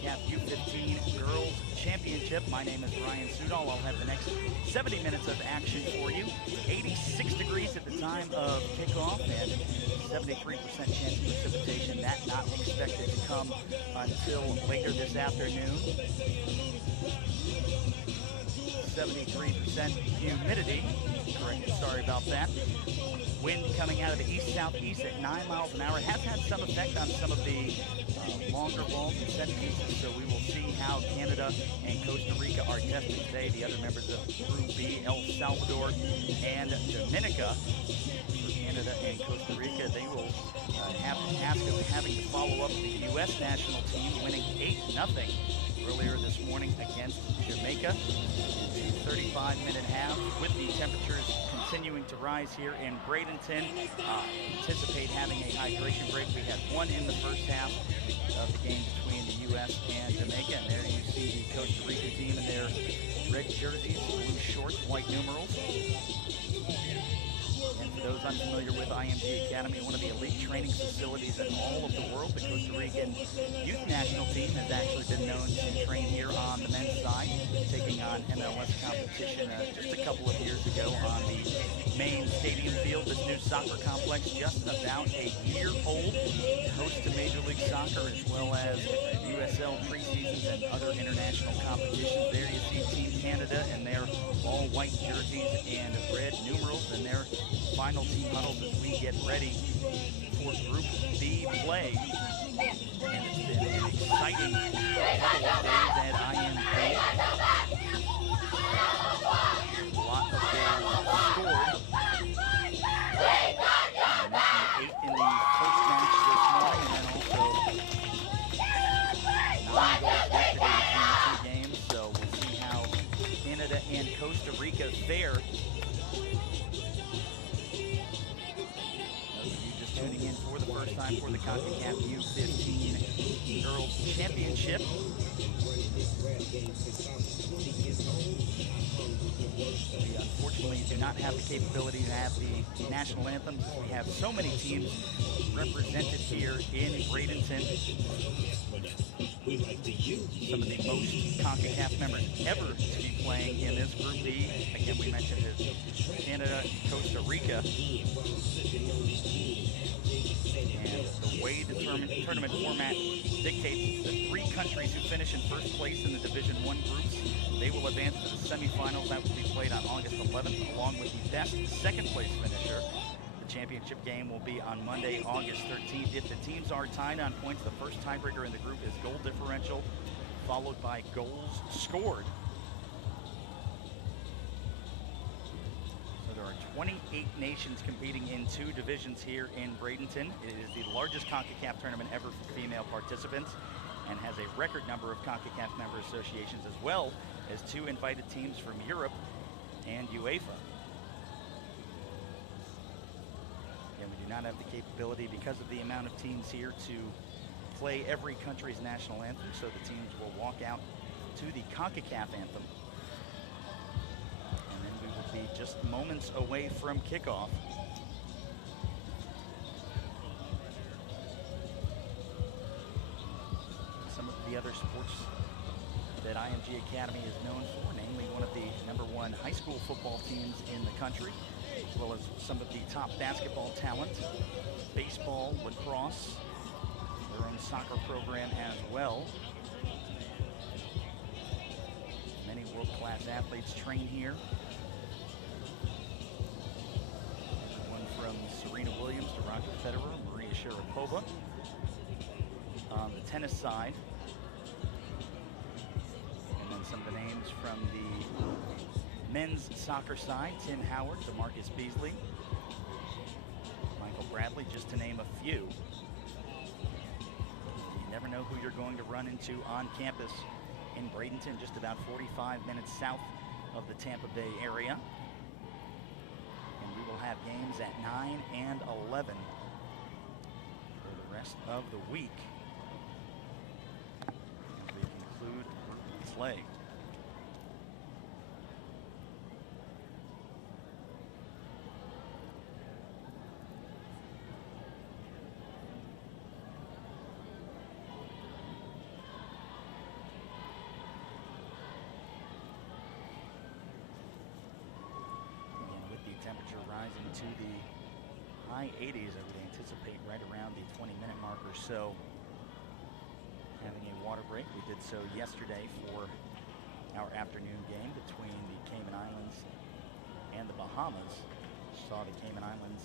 Concacaf U15 Girls Championship. My name is Ryan Sudol. I'll have the next 70 minutes of action for you. 86 degrees at the time of kickoff and 73% chance of precipitation. That not expected to come until later this afternoon. 73% humidity. Correct, sorry about that. Wind coming out of the east-southeast at 9 miles an hour. It has had some effect on some of the longer balls and set pieces, so we will see how Canada and Costa Rica are tested today. The other members of Group B, El Salvador and Dominica. For Canada and Costa Rica, they will have the task of having to follow up the U.S. national team, winning 8-0 earlier this morning against Jamaica. 35-minute half with the temperatures continuing to rise here in Bradenton. Anticipate having a hydration break. We had one in the first half of the game between the U.S. and Jamaica. And there you see the Costa Rica team in their red jerseys, blue shorts, white numerals. And for those unfamiliar with IMG Academy, one of the elite training facilities in all of the world, the Costa Rican youth national team has actually been known to train here on the men's side, taking on MLS competition just a couple of years ago on the main stadium field. This new soccer complex, just about a year old, hosts to Major League Soccer as well as USL preseasons and other international competitions. There you see Team Canada and their all white jerseys and red numerals, and their final team huddles as we get ready for Group B play. And it's been an exciting couple of days at IMG. A lot of goals scored. I mentioned 8 in the first match this morning, and then also 9 goals yesterday between the two games. So we'll see how Canada and Costa Rica fare. Tuning in for the first time for the Concacaf U15 Girls Championship. We unfortunately do not have the capability to have the national anthem. We have so many teams represented here in Bradenton. Some of the most Concacaf members ever to be playing in this Group B. Again, we mentioned it, Canada, Costa Rica. And the way the tournament format dictates, the 3 countries who finish in first place in the Division I groups, they will advance to the semifinals. That will be played on August 11th, along with the best second place finisher. The championship game will be on Monday, August 13th. If the teams are tied on points, the first tiebreaker in the group is goal differential, followed by goals scored. 28 nations competing in 2 divisions here in Bradenton. It is the largest CONCACAF tournament ever for female participants and has a record number of CONCACAF member associations, as well as 2 invited teams from Europe and UEFA. Again, we do not have the capability, because of the amount of teams here, to play every country's national anthem, so the teams will walk out to the CONCACAF anthem. Be just moments away from kickoff. Some of the other sports that IMG Academy is known for, namely one of the #1 high school football teams in the country, as well as some of the top basketball talent, baseball, lacrosse, their own soccer program as well. Many world-class athletes train here. From Serena Williams to Roger Federer, Maria Sharapova. On the tennis side, and then some of the names from the men's soccer side: Tim Howard, DeMarcus Beasley, Michael Bradley, just to name a few. You never know who you're going to run into on campus in Bradenton, just about 45 minutes south of the Tampa Bay area. We'll have games at 9 and 11 for the rest of the week as we conclude group play. into the high 80s. I would anticipate right around the 20-minute mark or so. Having a water break. We did so yesterday for our afternoon game between the Cayman Islands and the Bahamas. Saw the Cayman Islands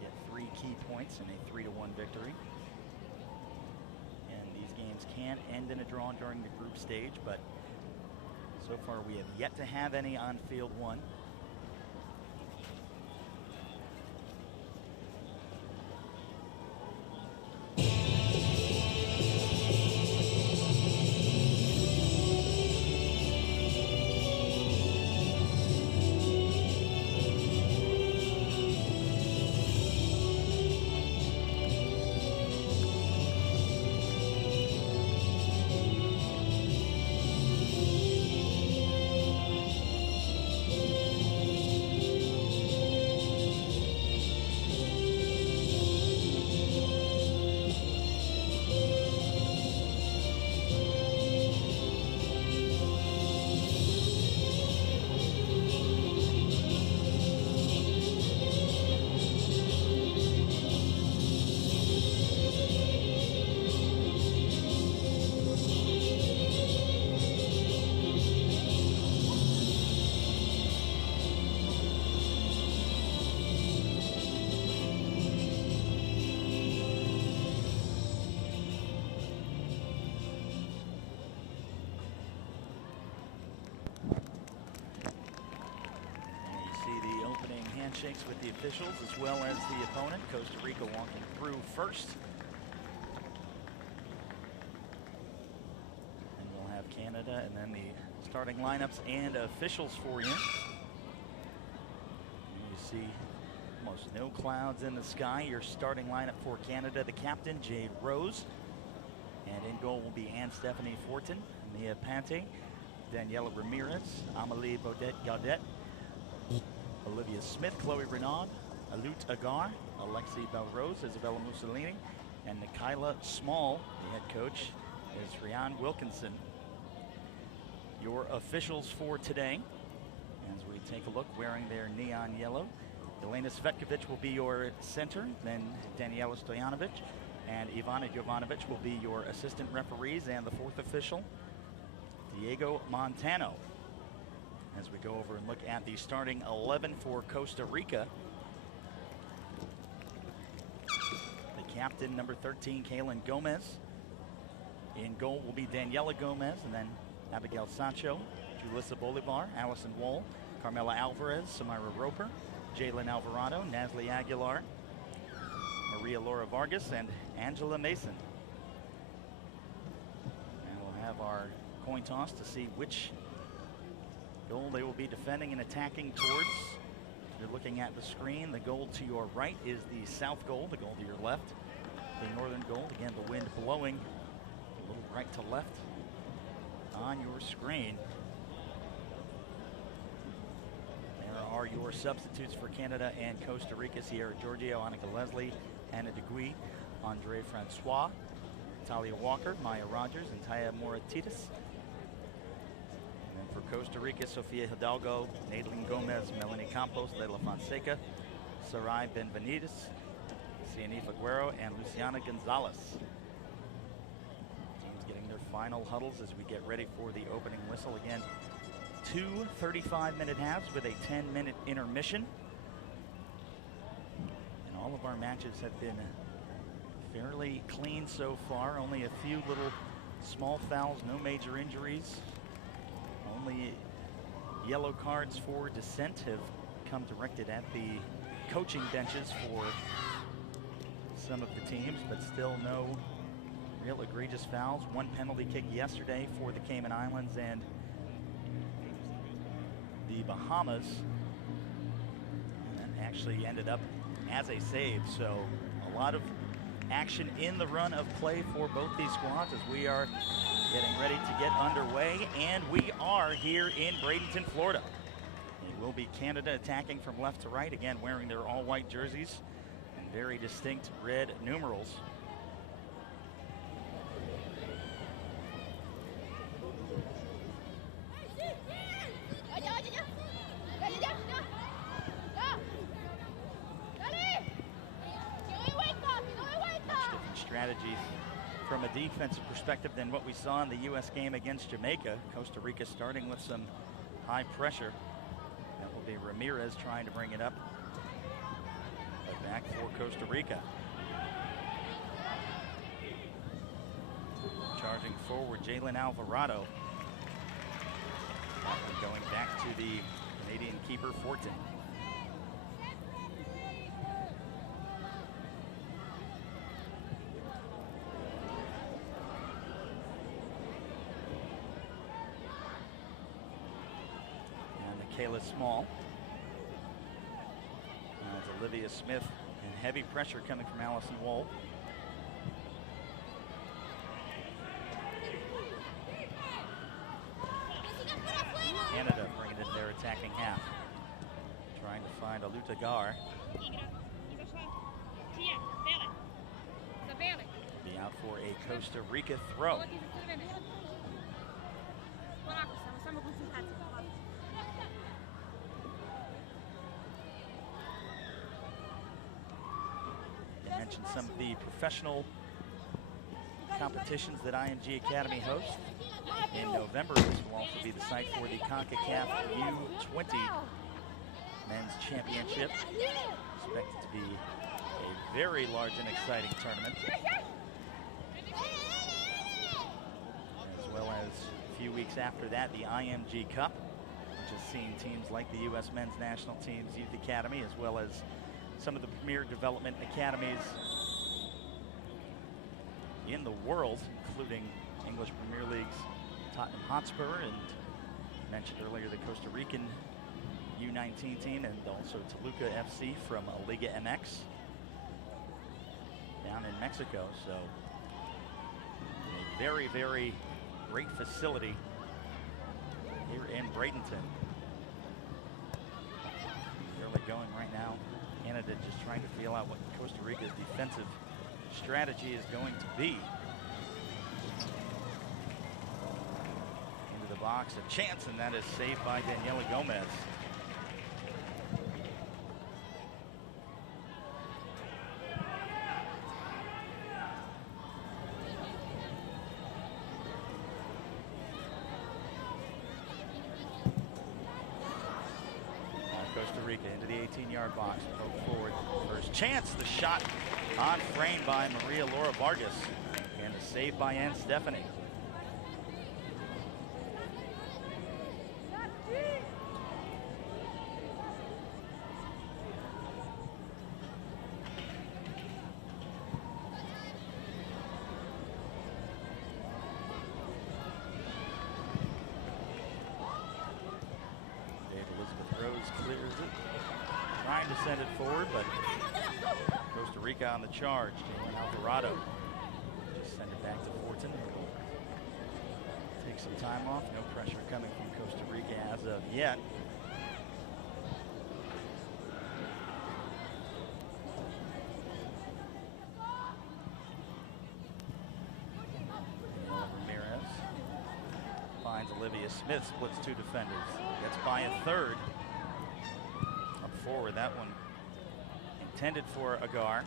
get 3 key points in a 3-1 victory. And these games can end in a draw during the group stage, but so far we have yet to have any on field one. Handshakes with the officials as well as the opponent. Costa Rica walking through first. And we'll have Canada and then the starting lineups and officials for you. And you see almost no clouds in the sky. Your starting lineup for Canada, the captain, Jade Rose. And in goal will be Anne-Stephanie Fortin, Mia Pante, Daniela Ramirez, Amelie Baudet-Gaudet, Olivia Smith, Chloe Renaud, Alut Agar, Alexi Belrose, Isabella Mussolini, and Nikayla Small. The head coach is Ryan Wilkinson. Your officials for today, as we take a look, wearing their neon yellow. Elena Svetkovic will be your center, then Daniela Stojanovic and Ivana Jovanovic will be your assistant referees, and the fourth official, Diego Montano. As we go over and look at the starting 11 for Costa Rica. The captain, number 13, Kaylin Gomez. In goal will be Daniela Gomez, and then Abigail Sancho, Julissa Bolivar, Allison Wall, Carmela Alvarez, Samira Roper, Jalen Alvarado, Nasli Aguilar, Maria Laura Vargas, and Angela Mason. And we'll have our coin toss to see which goal they will be defending and attacking towards. You're looking at the screen. The goal to your right is the south goal. The goal to your left, the northern goal. Again, the wind blowing a little right to left on your screen. There are your substitutes for Canada and Costa Rica: Sierra Giorgio, Annika Leslie, Anna DeGuy, Andre Francois, Talia Walker, Maya Rogers, and Taya Moratitas. For Costa Rica, Sofia Hidalgo, Nadine Gomez, Melanie Campos, Leila Fonseca, Sarai Benvenides, Cianif Aguero, and Luciana Gonzalez. Teams getting their final huddles as we get ready for the opening whistle. Again, 2 35-minute halves with a 10-minute intermission. And all of our matches have been fairly clean so far. Only a few little small fouls, no major injuries. Only yellow cards for dissent have come directed at the coaching benches for some of the teams, but still no real egregious fouls. One penalty kick yesterday for the Cayman Islands and the Bahamas, and that actually ended up as a save. So a lot of action in the run of play for both these squads as we are getting ready to get underway, and we are here in Bradenton, Florida. It will be Canada attacking from left to right, again wearing their all-white jerseys and very distinct red numerals. strategy from a defensive perspective than what we saw in the U.S. game against Jamaica. Costa Rica starting with some high pressure. That will be Ramirez trying to bring it up. But back for Costa Rica. Charging forward, Jalen Alvarado. Going back to the Canadian keeper, Fortin. Kayla Small. As Olivia Smith, and heavy pressure coming from Allison Wool. Canada bringing it in their attacking half. Trying to find Aluta Gar. Be out for a Costa Rica throw. Some of the professional competitions that IMG Academy hosts. In November, this will also be the site for the Concacaf U20 Men's Championship. Expected to be a very large and exciting tournament. As well as a few weeks after that, the IMG Cup, which has seen teams like the U.S. Men's National Team's Youth Academy, as well as some of the premier development academies in the world, including English Premier League's Tottenham Hotspur, and mentioned earlier the Costa Rican U19 team, and also Toluca FC from Liga MX down in Mexico. So a very, very great facility here in Bradenton. Really going right now. Canada just trying to feel out what Costa Rica's defensive strategy is going to be. Into the box, a chance, and that is saved by Daniela Gomez. Costa Rica into the 18-yard box, poke forward, first chance, the shot on frame by Maria Laura Vargas, and a save by Ann Stephanie. Clears it, trying to send it forward, but Costa Rica on the charge. Jalen Alvarado just send it back to Fortin. Take some time off. No pressure coming from Costa Rica as of yet. Ramirez finds Olivia Smith, splits two defenders, gets by a third. Forward, that one intended for Agar.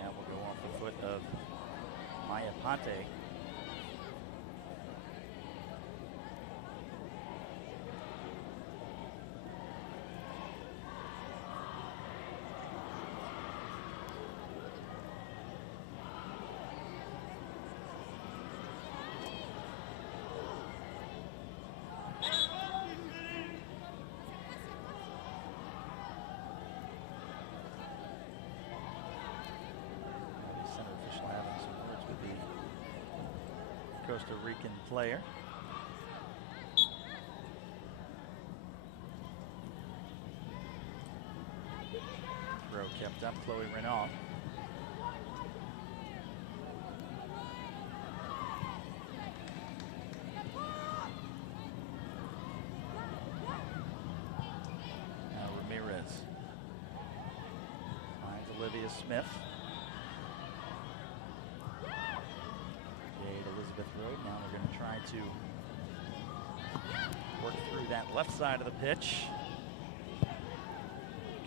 And will go off the foot of Maya Ponte. Costa Rican player. Throw kept up, Chloe Renault. Now Ramirez finds Olivia Smith. Elizabeth Road. Now they're going to try to work through that left side of the pitch.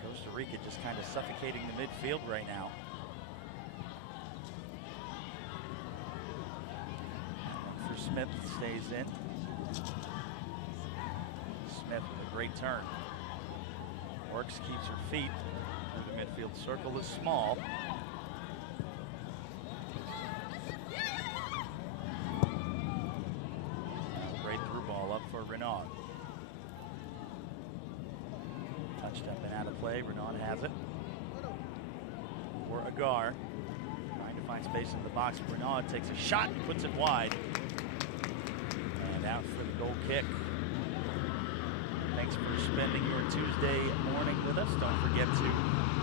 Costa Rica just kind of suffocating the midfield right now. For Smith, stays in. Smith with a great turn. Works, keeps her feet. The midfield circle is small. Great through ball up for Renaud. Touched up and out of play. Renaud has it. For Agar. Trying to find space in the box. Renaud takes a shot and puts it wide. And out for the goal kick. Thanks for spending your Tuesday morning with us. Don't forget to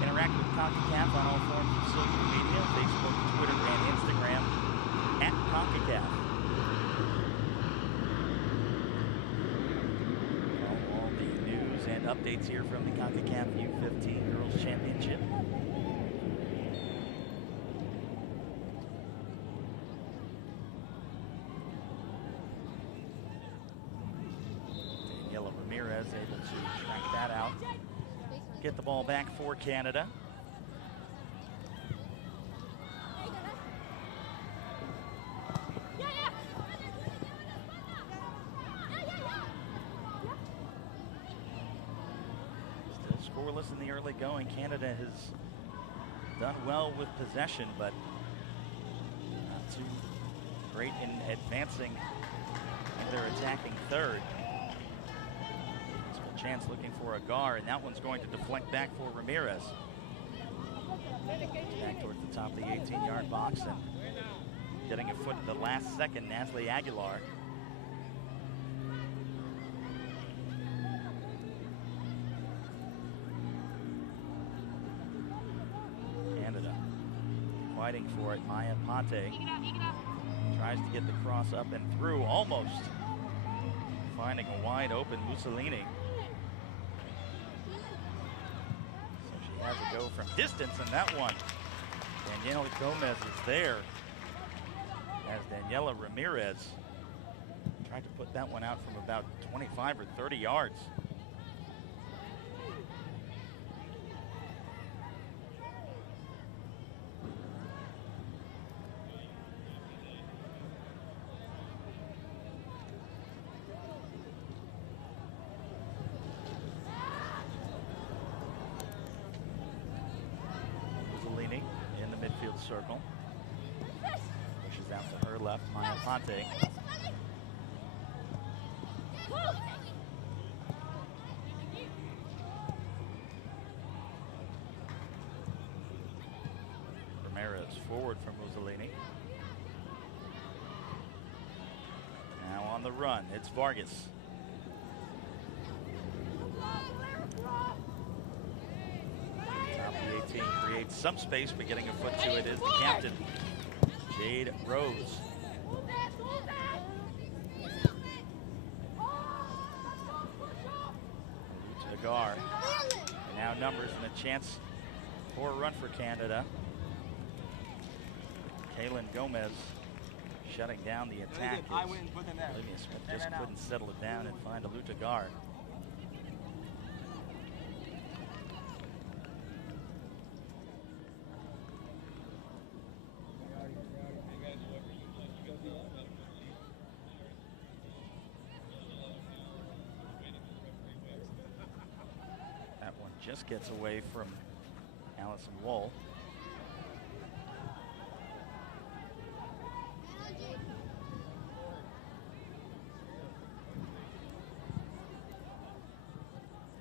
interact with Concacaf on all forms of social media, Facebook, Twitter, and Instagram at Concacaf. All the news and updates here from the Concacaf U15 Girls Championship. Ramirez able to track that out. Get the ball back for Canada. Still scoreless in the early going. Canada has done well with possession, but not too great in advancing their attacking third. Chance looking for Agar, and that one's going to deflect back for Ramirez. Back towards the top of the 18-yard box and getting a foot at the last second, Nasli Aguilar. Canada fighting for it. Maya Pate tries to get the cross up and through, almost finding a wide open Mussolini. Has a go from distance, and that one, Daniela Gomez is there as Daniela Ramirez tried to put that one out from about 25 or 30 yards. Circle. Pushes out to her left, Maya Pate. Ramirez forward from Mussolini. Now on the run, it's Vargas. Creates some space, but getting a foot to it is the captain, Jade Rose. Agar. Now numbers and a chance for a run for Canada. Kaylin Gomez shutting down the attack. Olivia Smith just couldn't settle it down and find a Lutagar. Just gets away from Allison Wohl.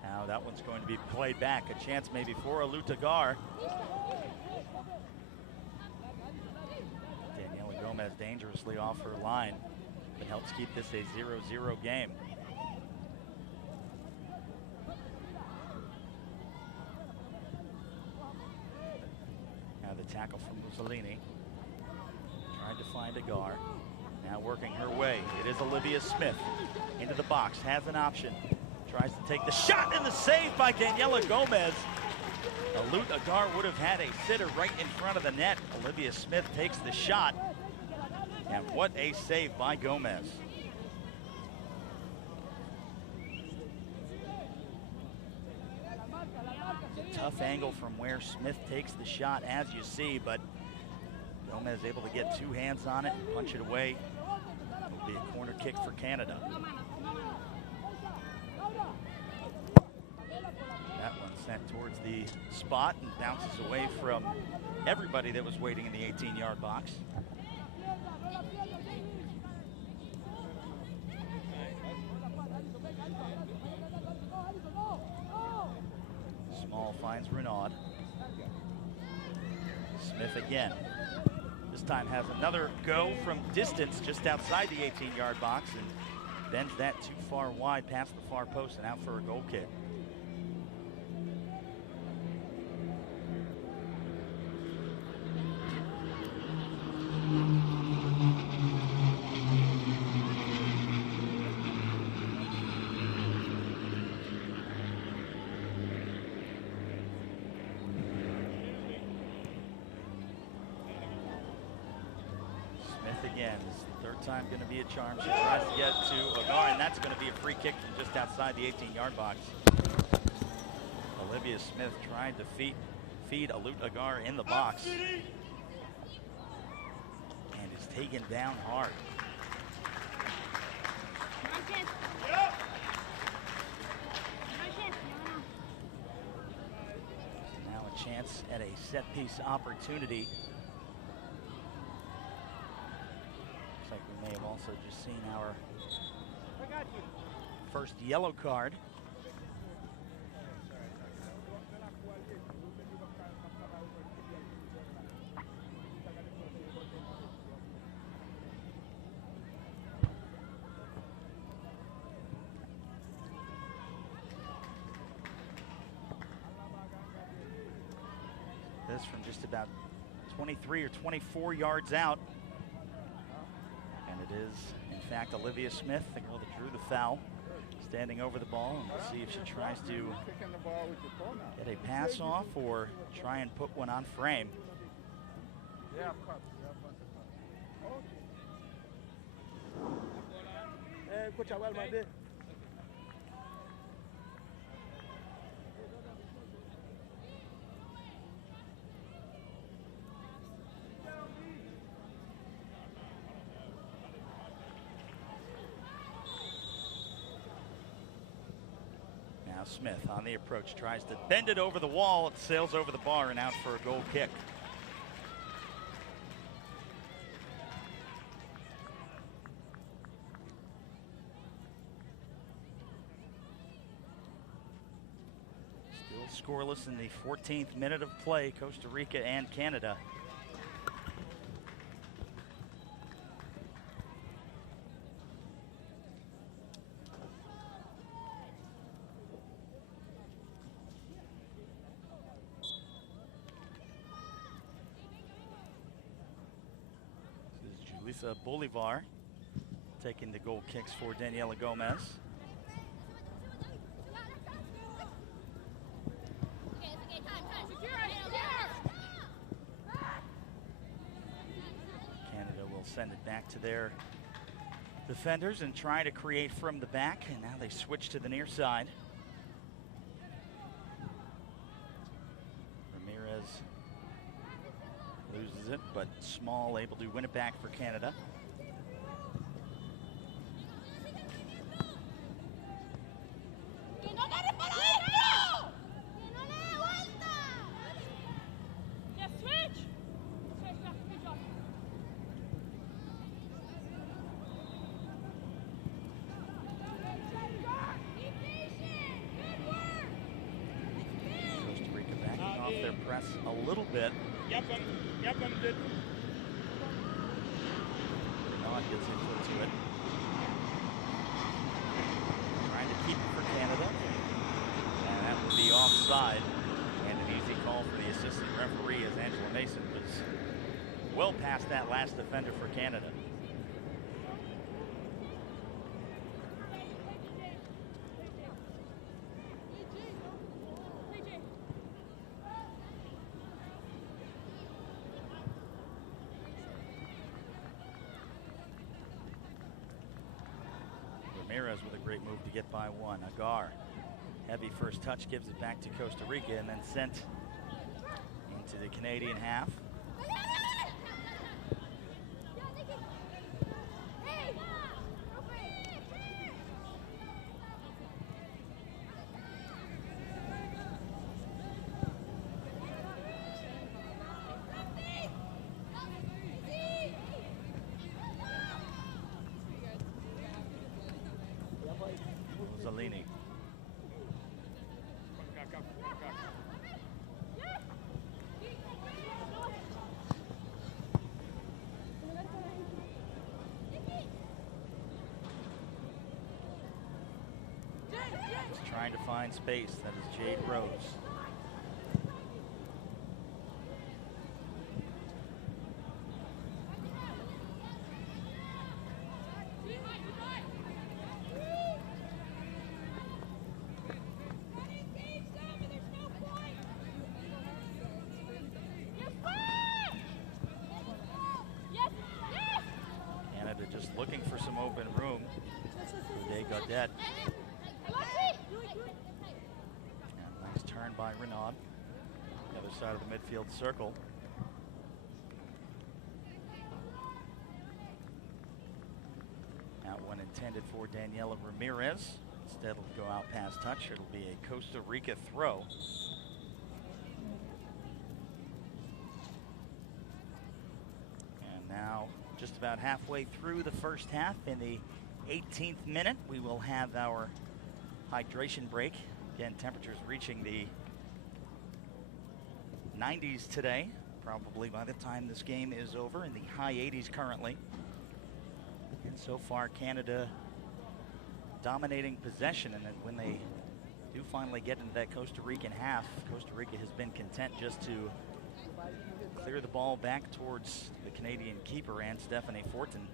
Now that one's going to be played back. A chance maybe for a Lutagar. Daniela Gomez dangerously off her line, but helps keep this a 0-0 game. Tackle from Mussolini. Tried to find Agar. Now working her way. It is Olivia Smith into the box. Has an option. Tries to take the shot, and the save by Daniela Gomez. Alut Agar would have had a sitter right in front of the net. Olivia Smith takes the shot. And what a save by Gomez. Tough angle from where Smith takes the shot, as you see, but Gomez able to get two hands on it and punch it away. It'll be a corner kick for Canada. That one sent towards the spot and bounces away from everybody that was waiting in the 18-yard box. Small finds Renaud. Smith again. This time has another go from distance just outside the 18-yard box and bends that too far wide past the far post and out for a goal kick. Again, this is the third time going to be a charm. She tries to get to Agar, and that's going to be a free kick from just outside the 18-yard box. Olivia Smith trying to feed Alut Agar in the box. And is taken down hard. Now a chance at a set-piece opportunity. We may have also just seen our first yellow card. This from just about 23 or 24 yards out. And it is, in fact, Olivia Smith, the girl that drew the foul, standing over the ball. And we'll see if she tries to get a pass off or try and put one on frame. Smith on the approach tries to bend it over the wall. It sails over the bar and out for a goal kick. Still scoreless in the 14th minute of play, Costa Rica and Canada. Lisa Bolivar taking the goal kicks for Daniela Gomez. Canada will send it back to their defenders and try to create from the back, and now they switch to the near side. Ramirez loses it, but Small able to win it back for Canada. Costa Rica backing off their press a little bit. Renaud gets into it. Trying to keep it for Canada. And that would be offside. And an easy call for the assistant referee as Angela Mason was well past that last defender for Canada. Ramirez with a great move to get by one. Agar Heavy first touch gives it back to Costa Rica and then sent into the Canadian half. Zalini. Just trying to find space. That is Jade Rose. Just looking for some open room. They got that. Nice turn by Renaud. The other side of the midfield circle. That one intended for Daniela Ramirez. Instead, it'll go out past touch. It'll be a Costa Rica throw. And now, just about halfway through the first half, in the 18th minute, we will have our hydration break. Again, temperatures reaching the 90s today, probably by the time this game is over, in the high 80s currently. And so far, Canada dominating possession, and then when they do finally get into that Costa Rican half, Costa Rica has been content just to clear the ball back towards the Canadian keeper and Stephanie Fortin.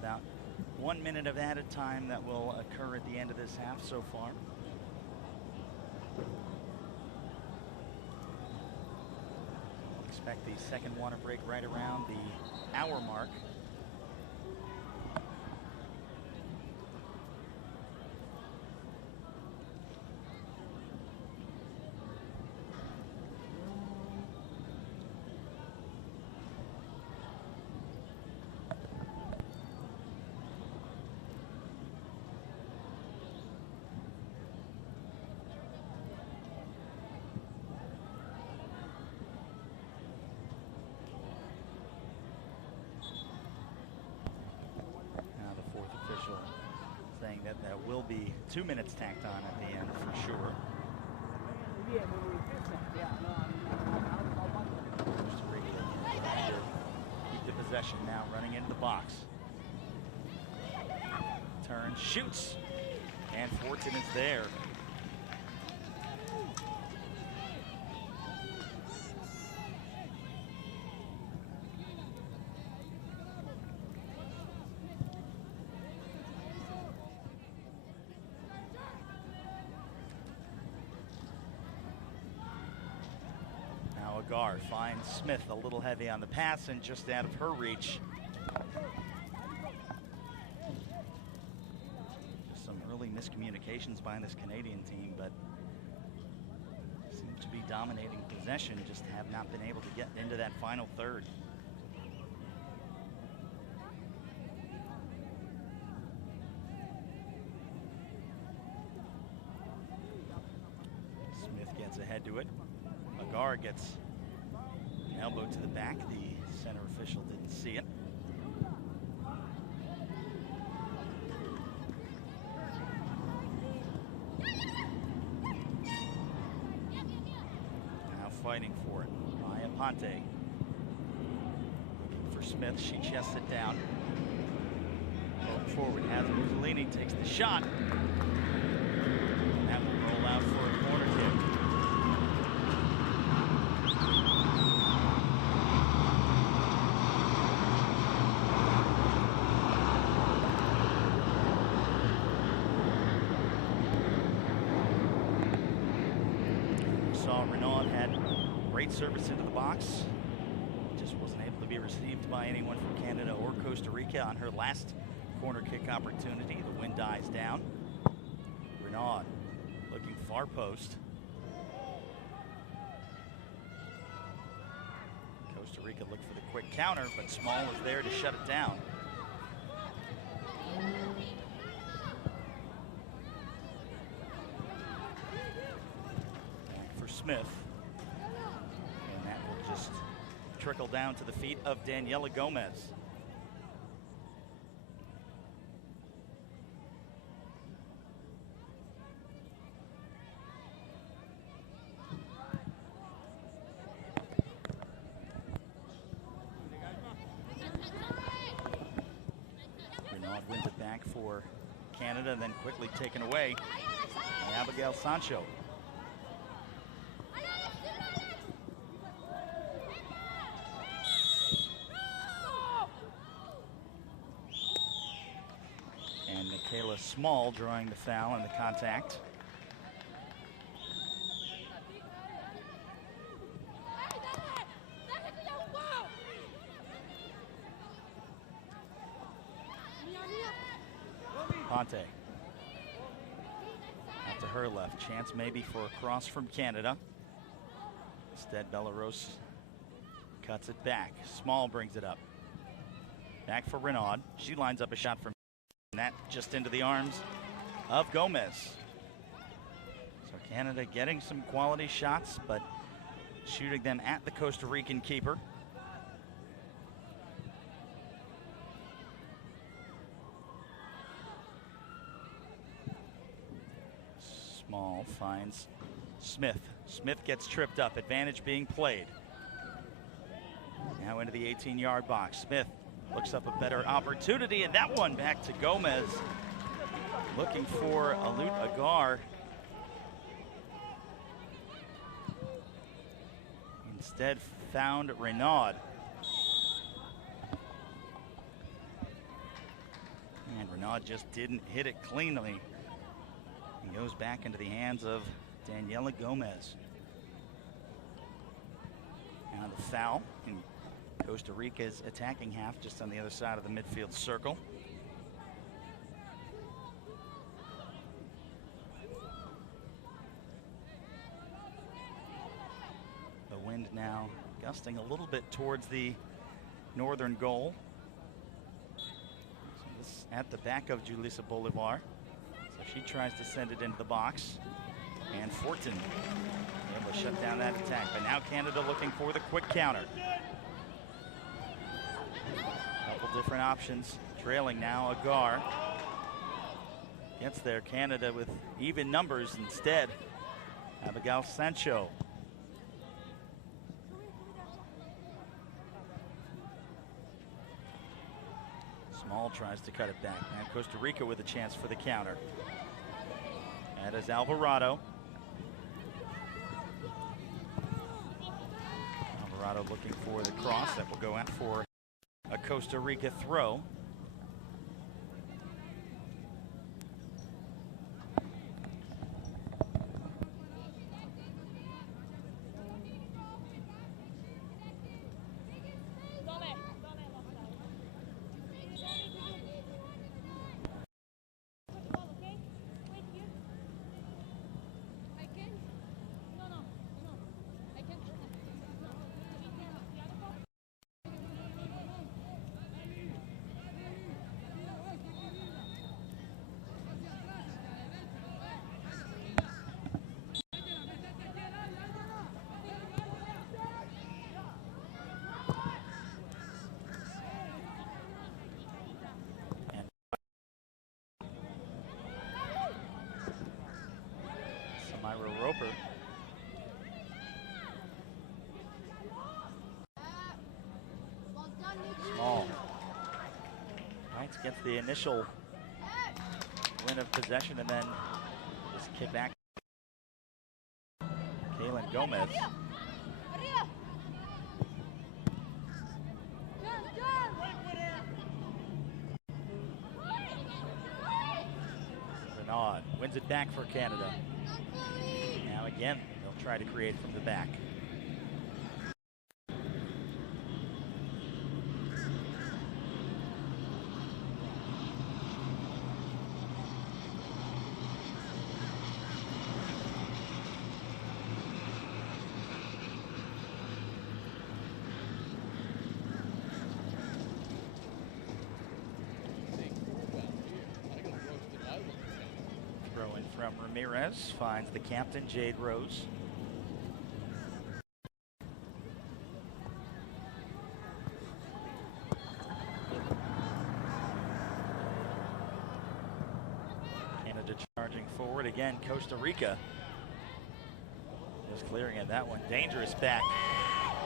About 1 minute of added time that will occur at the end of this half so far. Expect the second water break right around the hour mark. Saying that there will be 2 minutes tacked on at the end for sure. Keep the possession now, running into the box. Turns, shoots, and Fortin is there. Agar finds Smith a little heavy on the pass and just out of her reach. Just some early miscommunications by this Canadian team, but seem to be dominating possession, just have not been able to get into that final third. Smith gets ahead to it. Agar gets an elbow to the back. The center official didn't see it. Now fighting for it. Maya Ponte. Looking for Smith. She chests it down. Going forward. As Mussolini takes the shot. saw Renaud had great service into the box. Just wasn't able to be received by anyone from Canada or Costa Rica on her last corner kick opportunity. The wind dies down. Renaud looking far post. Costa Rica looked for the quick counter, but Small was there to shut it down. Back for Smith. And that will just trickle down to the feet of Daniela Gomez. Wins it back for Canada, and then quickly taken away by Abigail Sancho. And Michaela Small drawing the foul and the contact. Ponte. Out to her left. Chance maybe for a cross from Canada. Instead, Belarus cuts it back. Small brings it up. Back for Renaud. She lines up a shot from that just into the arms of Gomez. So Canada getting some quality shots, but shooting them at the Costa Rican keeper. Small finds Smith. Smith gets tripped up. Advantage being played. Now into the 18-yard box. Smith looks up a better opportunity, and that one back to Gomez. Looking for Alut Agar. Instead found Renaud. And Renaud just didn't hit it cleanly. He goes back into the hands of Daniela Gomez. Now the foul in Costa Rica's attacking half, just on the other side of the midfield circle. The wind now gusting a little bit towards the northern goal. So this at the back of Julissa Bolivar. She tries to send it into the box, and Fortin able to shut down that attack. But now Canada looking for the quick counter. Couple different options. Trailing now, Agar. Gets there, Canada with even numbers instead. Abigail Sancho. Small tries to cut it back. Now Costa Rica with a chance for the counter. That is Alvarado. Alvarado looking for the cross that will go out for a Costa Rica throw. Roper. Small. Knights gets the initial win of possession and then just kick back. Kaylin Gomez. Renaud wins it back for Canada. Now again, they'll They'll try to create from the back. From Ramirez, finds the captain, Jade Rose. Canada charging forward again. Costa Rica just clearing it. That one dangerous back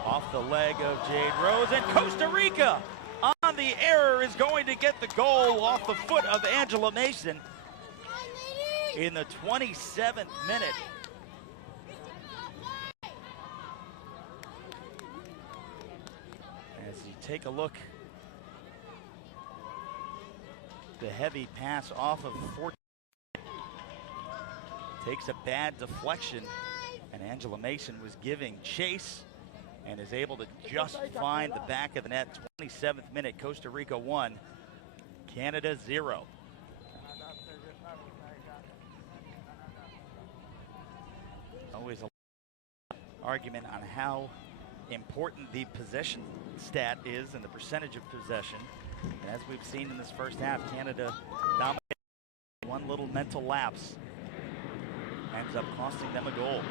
off the leg of Jade Rose, and Costa Rica on the error is going to get the goal off the foot of Angela Mason in the 27th minute. As you take a look, the heavy pass off of 14 takes a bad deflection, and Angela Mason was giving chase and is able to just find the back of the net. 27th minute, Costa Rica 1, Canada 0. Always an argument on how important the possession stat is and the percentage of possession. And as we've seen in this first half, Canada dominated. One little mental lapse ends up costing them a goal.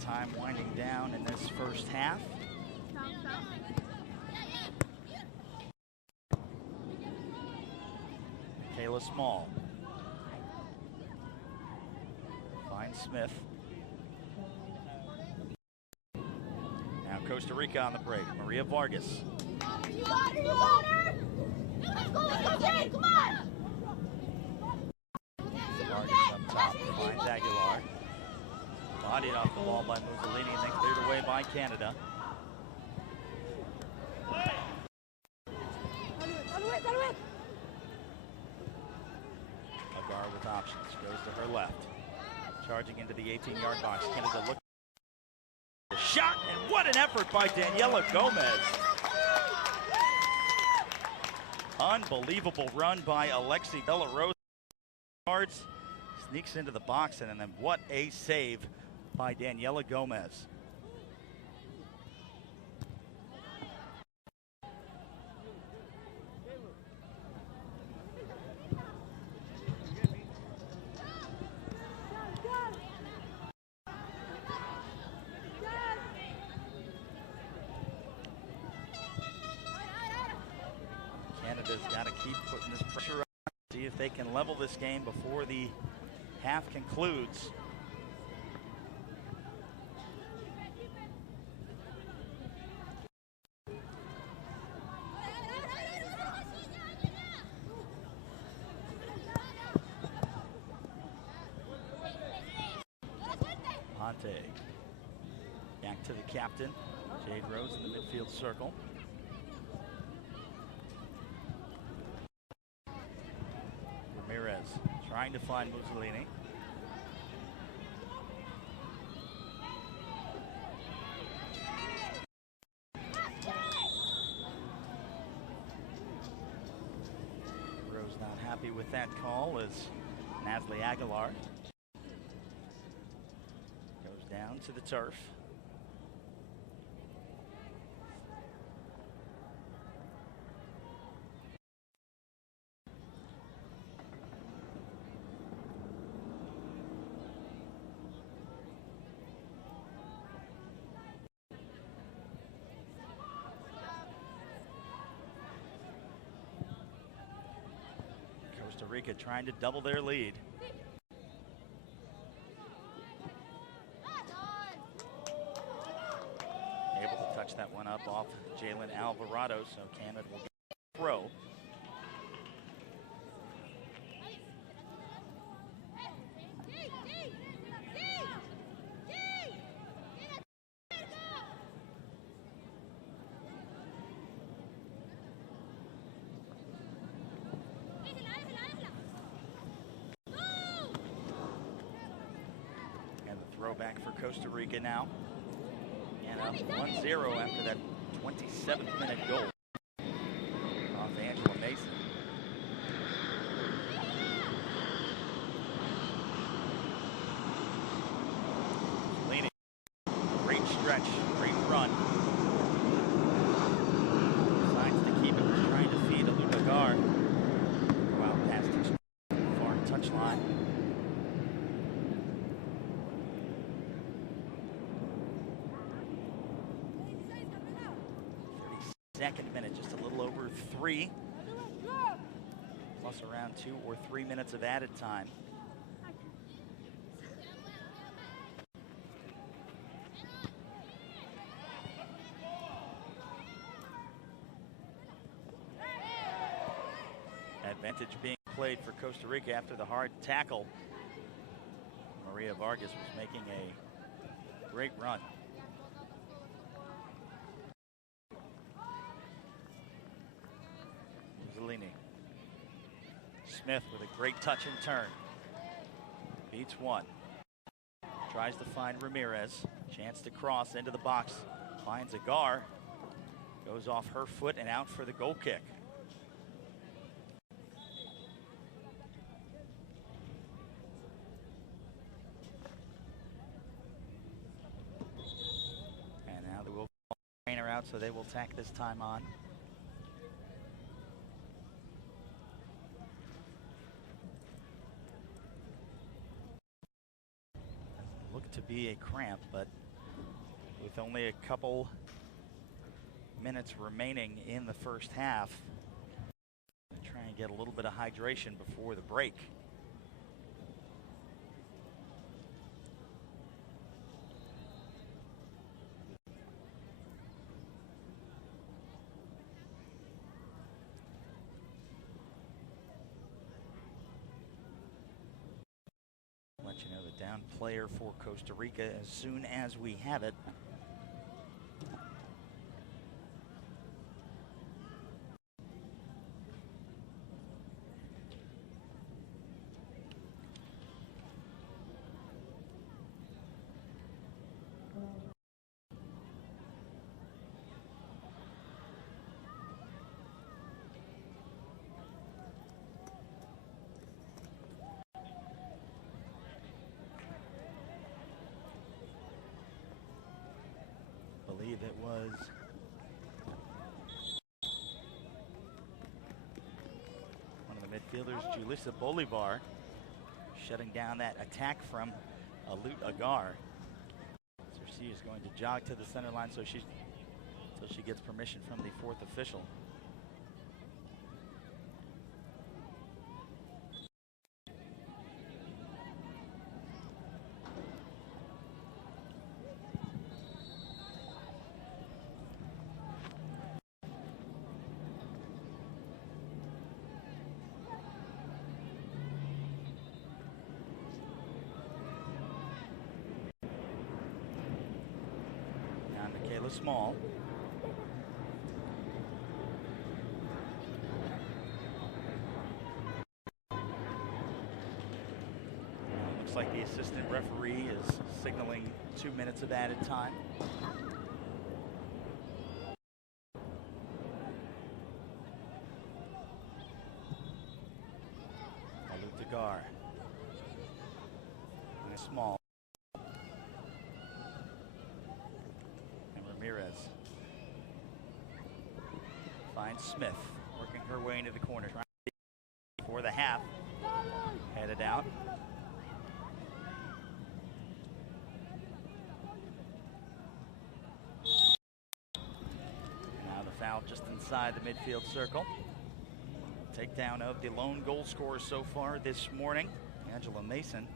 Time winding down in this first half. Kayla Small finds Smith. Now Costa Rica on the break. Maria Vargas. Vargas up top, finds Aguilar. Bodied off the ball by Mussolini and then cleared away by Canada. Agar with options, goes to her left. Charging into the 18-yard box. Canada looks the shot, and what an effort by Daniela Gomez. Unbelievable run by Alexi Belarose. Yards, sneaks into the box, and then what a save by Daniela Gomez. Canada's got to keep putting this pressure on, see if they can level this game before the half concludes. Back to the captain, Jade Rose in the midfield circle. Ramirez trying to find Mussolini. Rose not happy with that call as Nasli Aguilar down to the turf. Costa Rica trying to double their lead. touch that one up off Jalen Alvarado, so Canada will get a throw. Back for Costa Rica now. And up 1-0 after that 27th minute goal off Angela Mason. Leaning. Great stretch, great run. Decides to keep it, was trying to feed Alubagar. Wow, past the far touchline. 32nd minute, just a little over 3, plus around 2 or 3 minutes of added time. Advantage being played for Costa Rica after the hard tackle. Maria Vargas was making a great run. Smith with a great touch and turn. Beats one. Tries to find Ramirez. Chance to cross into the box. Finds Agar. Goes off her foot and out for the goal kick. And now they will call the trainer out, so they will tack this time on. To be a cramp, but with only a couple minutes remaining in the first half, try and get a little bit of hydration before the break. You know the down player for Costa Rica as soon as we have it. It was one of the midfielders, Julissa Bolivar, shutting down that attack from Agar. So she is going to jog to the center line so she gets permission from the fourth official. Small. Looks like the assistant referee is signaling 2 minutes of added time. Agar. Small. Ramirez finds Smith, working her way into the corner, trying for the half. Headed out. Now the foul just inside the midfield circle. Takedown of the lone goal scorer so far this morning, Angela Mason.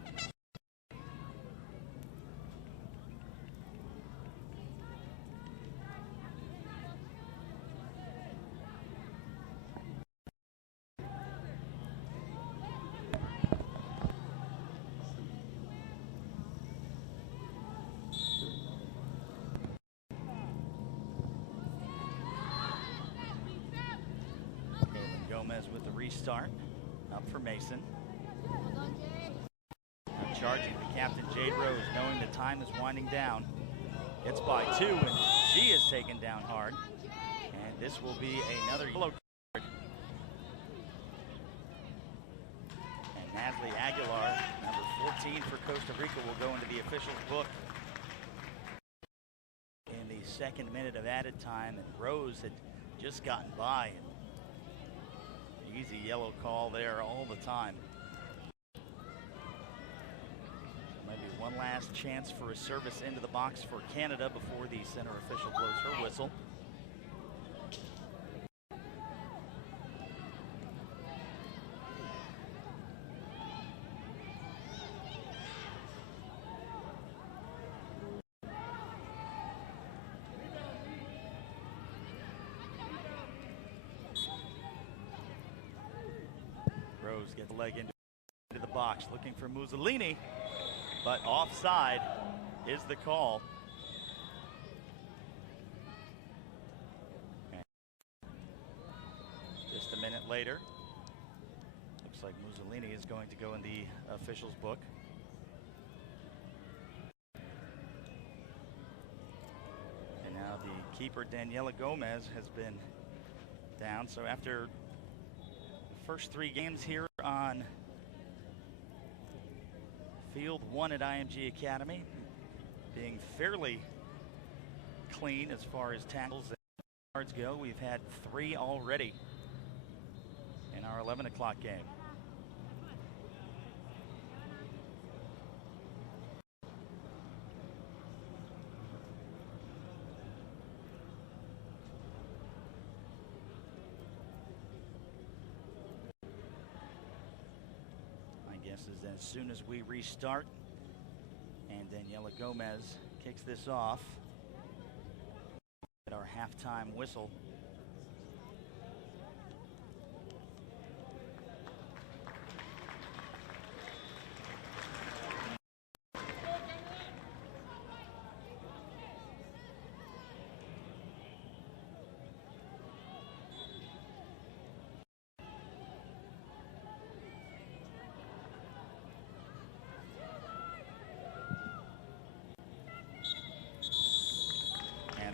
Gomez with the restart. Up for Mason. Now charging the captain, Jade Rose, knowing the time is winding down. Gets by 2, and she is taken down hard. And this will be another yellow card. And Natalie Aguilar, number 14 for Costa Rica, will go into the officials' book in the second minute of added time. And Rose had just gotten by. Easy yellow call there all the time. Maybe one last chance for a service into the box for Canada before the center official blows her whistle. Rose gets the leg into the box, looking for Mussolini, but offside is the call. Okay. Just a minute later, looks like Mussolini is going to go in the officials' book. And now the keeper, Daniela Gomez, has been down. So after first 3 games here on Field 1 at IMG Academy, being fairly clean as far as tackles and yards go. We've had 3 already in our 11 o'clock game. Is as soon as we restart and Daniela Gomez kicks this off at our halftime whistle.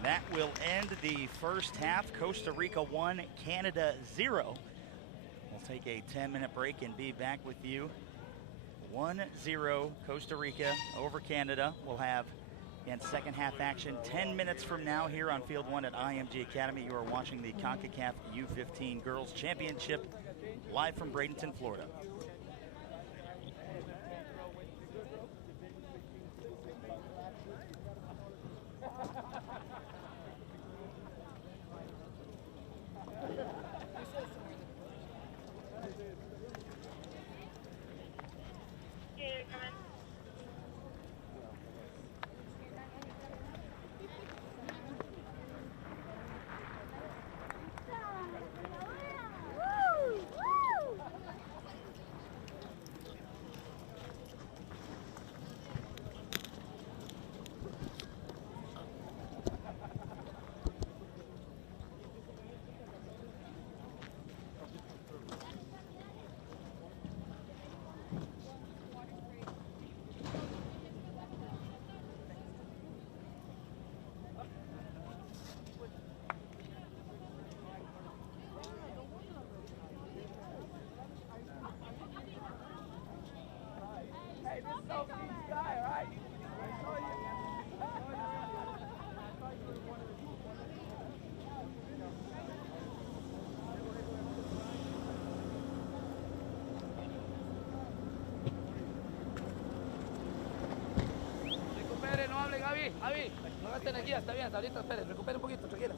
That will end the first half. Costa Rica 1, Canada 0. We'll take a 10-minute break and be back with you. 1-0 Costa Rica over Canada. We'll have, again, second half action 10 minutes from now here on Field 1 at IMG Academy. You are watching the Concacaf U15 Girls Championship live from Bradenton, Florida. Javi, no gaste energía, está bien, ahorita espere, recupere un poquito, tranquilas.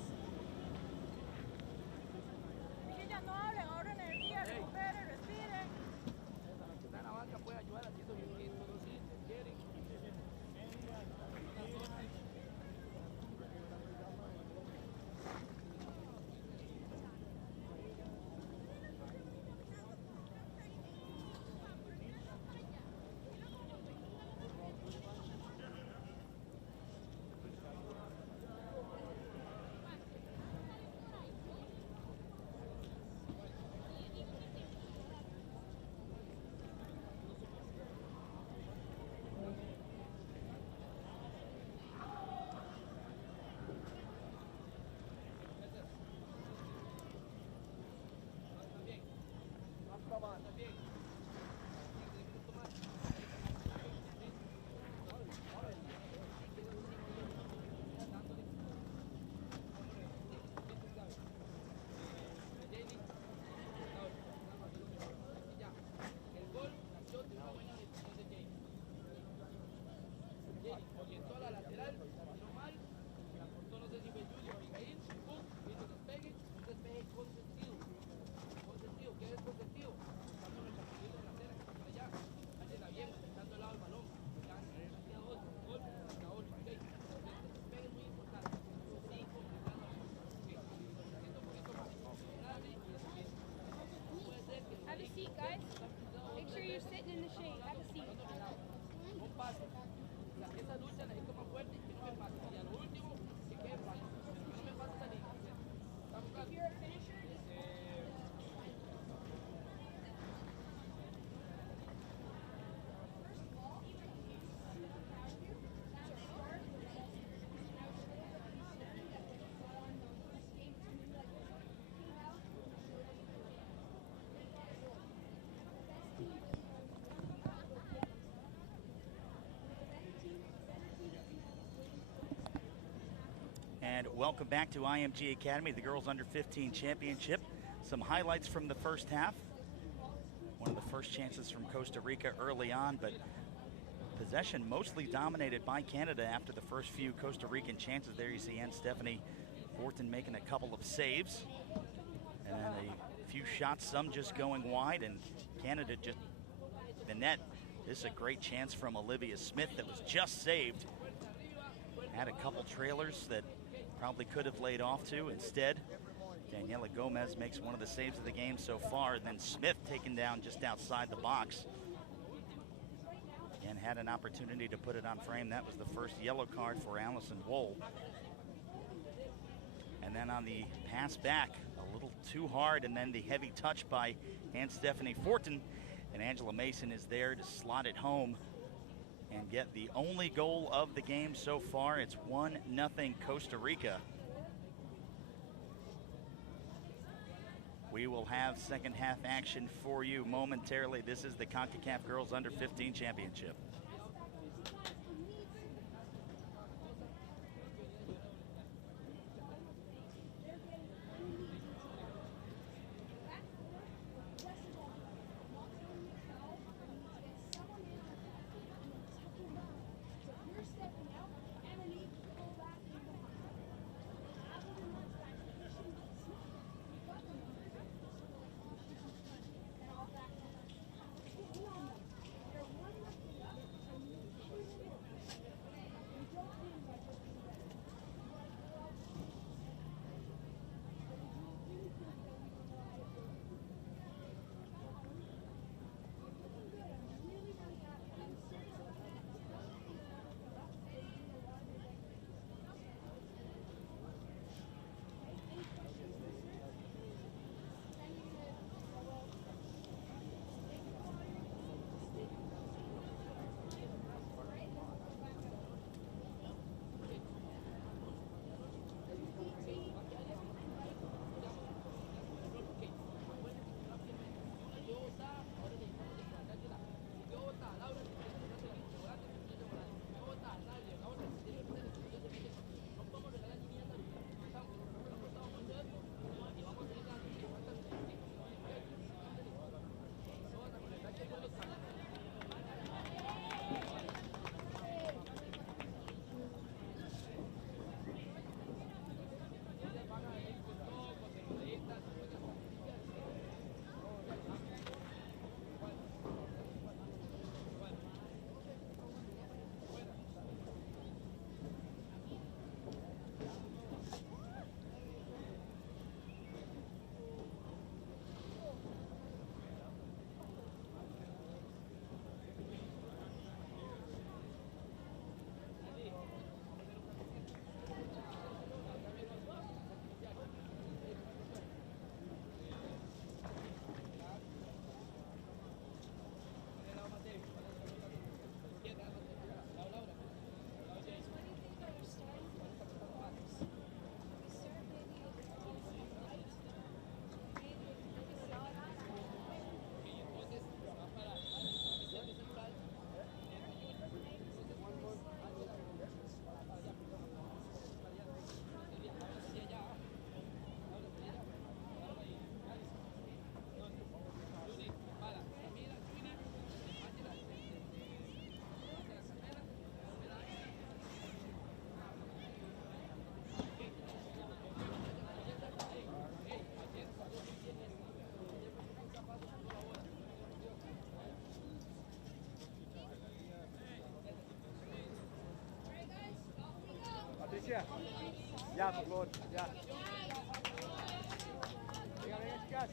Chiquillas, no hablen, ahorren energía, recuperen, respiren. Está en la banca, puede ayudar haciendo ejercicio, sí, si quieren. And welcome back to IMG Academy, the Girls Under-15 Championship. Some highlights from the first half. One of the first chances from Costa Rica early on, but possession mostly dominated by Canada after the first few Costa Rican chances. There you see Stephanie Fortin making a couple of saves. And then a few shots, some just going wide, and Canada just the net. This is a great chance from Olivia Smith that was just saved. Had a couple trailers that probably could have laid off to. Instead, Daniela Gomez makes one of the saves of the game so far, and then Smith taken down just outside the box. And had an opportunity to put it on frame. That was the first yellow card for Allison Wohl. And then on the pass back, a little too hard, and then the heavy touch by Stephanie Fortin. And Angela Mason is there to slot it home and get the only goal of the game so far. It's 1-0 Costa Rica. We will have second half action for you momentarily. This is the Concacaf Girls Under-15 Championship. Ya, ya, por favor, ya. Venga, venga, chicas.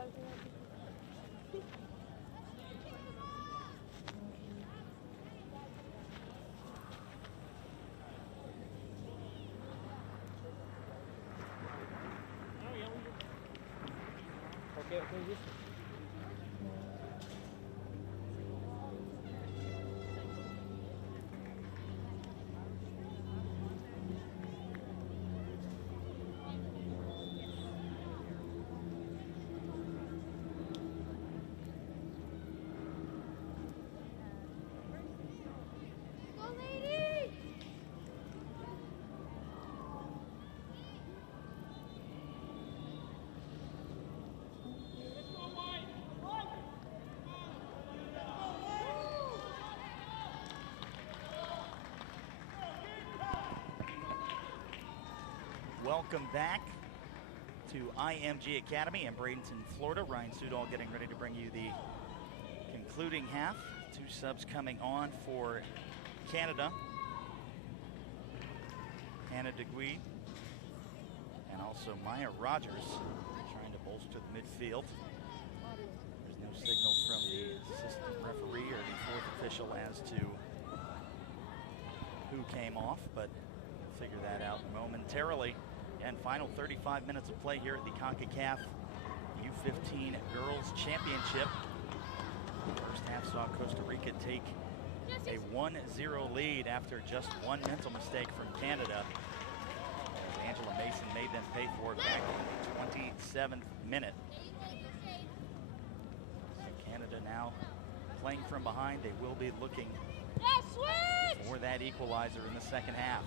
Okay, listo. Welcome back to IMG Academy in Bradenton, Florida. Ryan Sudol getting ready to bring you the concluding half. Two subs coming on for Canada. Hannah DeGuy and also Maya Rogers trying to bolster the midfield. There's no signal from the assistant referee or the fourth official as to who came off, but we'll figure that out momentarily. And final 35 minutes of play here at the Concacaf U15 Girls Championship. First half saw Costa Rica take a 1-0 lead after just one mental mistake from Canada. As Angela Mason made them pay for it back in the 27th minute. So Canada now playing from behind. They will be looking for that equalizer in the second half.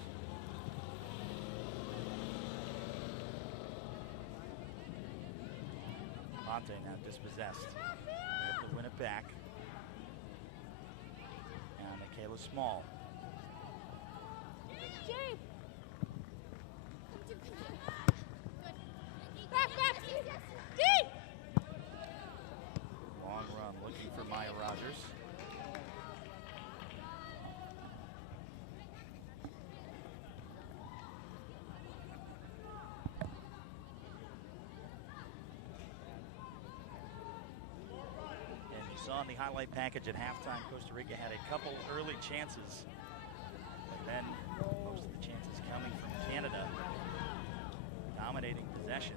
Ponte now dispossessed. They have to win it back. And Michaela Small. Long run looking for Maya Rogers. On the highlight package at halftime, Costa Rica had a couple early chances, but then most of the chances coming from Canada dominating possession.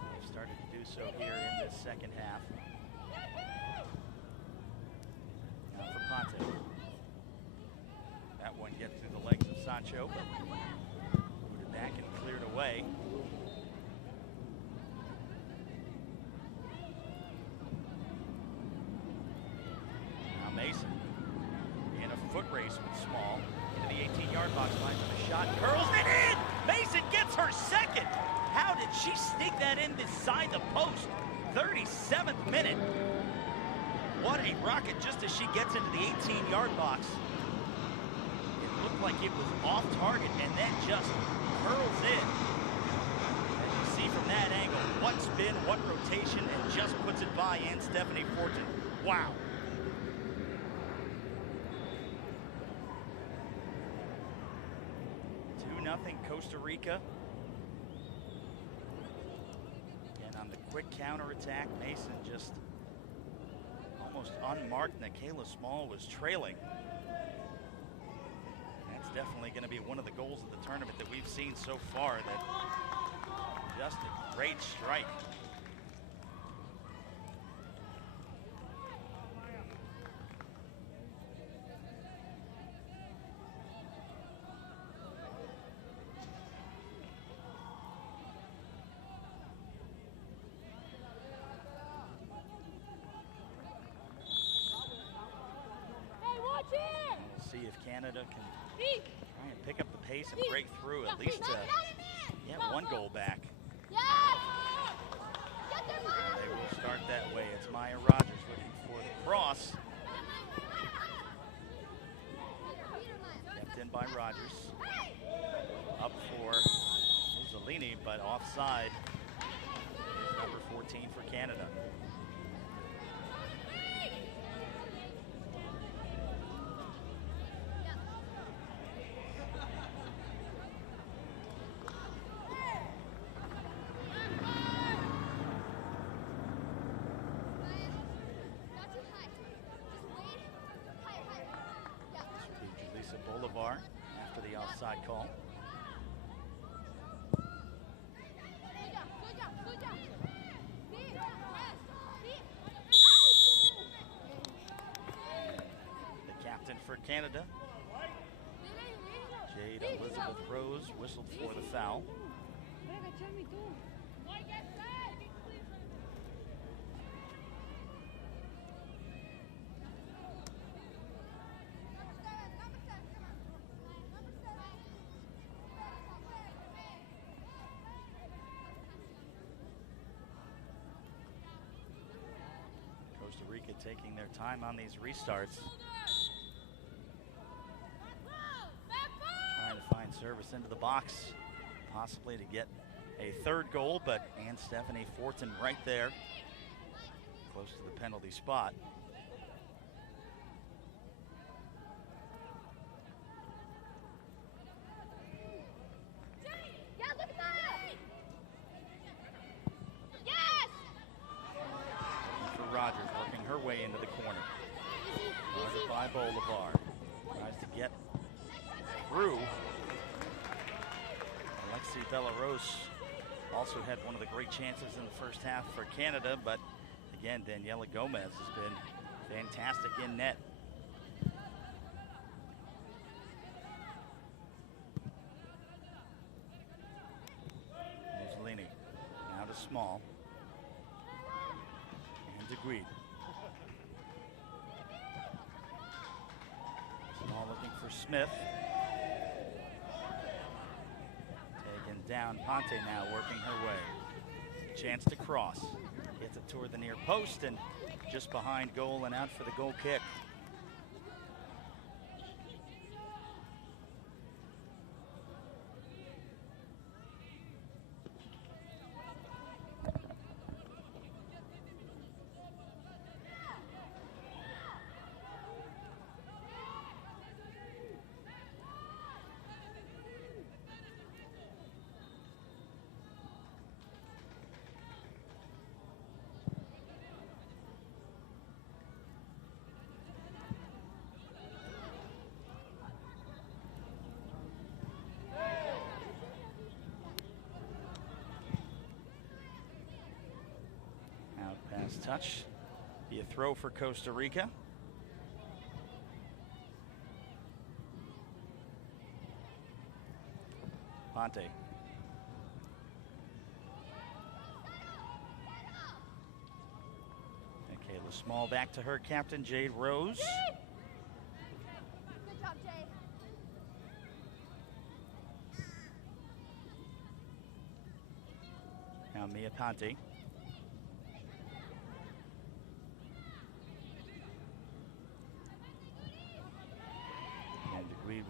They've started to do so here in this second half. Now for Ponte. That one gets through the legs of Sancho, but booted back and cleared away. Mason in a foot race with Small into the 18-yard box, finds a shot, curls it in! Mason gets her second! How did she sneak that in beside the post? 37th minute. What a rocket just as she gets into the 18-yard box. It looked like it was off target and then just curls in. And you see from that angle what spin, what rotation, and just puts it by in Stephanie Fortune. Wow. 2-0 Costa Rica. And on the quick counterattack, Mason just almost unmarked. Michaela Small was trailing. That's definitely going to be one of the goals of the tournament that we've seen so far. That just a great strike. See if Canada can try and pick up the pace and break through at least to get one goal back. They will start that way. It's Maya Rogers looking for the cross. Kept in by Rogers. Up for Mussolini, but offside is number 14 for Canada. offside call. The captain for Canada, Jade Elizabeth Rose, whistled for the foul. Costa Rica taking their time on these restarts. Trying to find service into the box, possibly to get a third goal, but Ann Stephanie Fortin right there, close to the penalty spot. Rogers working her way into the corner. Guarded by Bolivar. Tries to get through. Alexi Belarus also had one of the great chances in the first half for Canada, but again, Daniela Gomez has been fantastic in net. Mussolini now to Small. Agreed. Small looking for Smith. Taken down. Ponte now working her way. Chance to cross. Gets it toward the near post and just behind goal and out for the goal kick. Touch, be a throw for Costa Rica. Ponte. Okay, Small back to her captain, Jade Rose. Good job, Jade. Now Mia Ponte.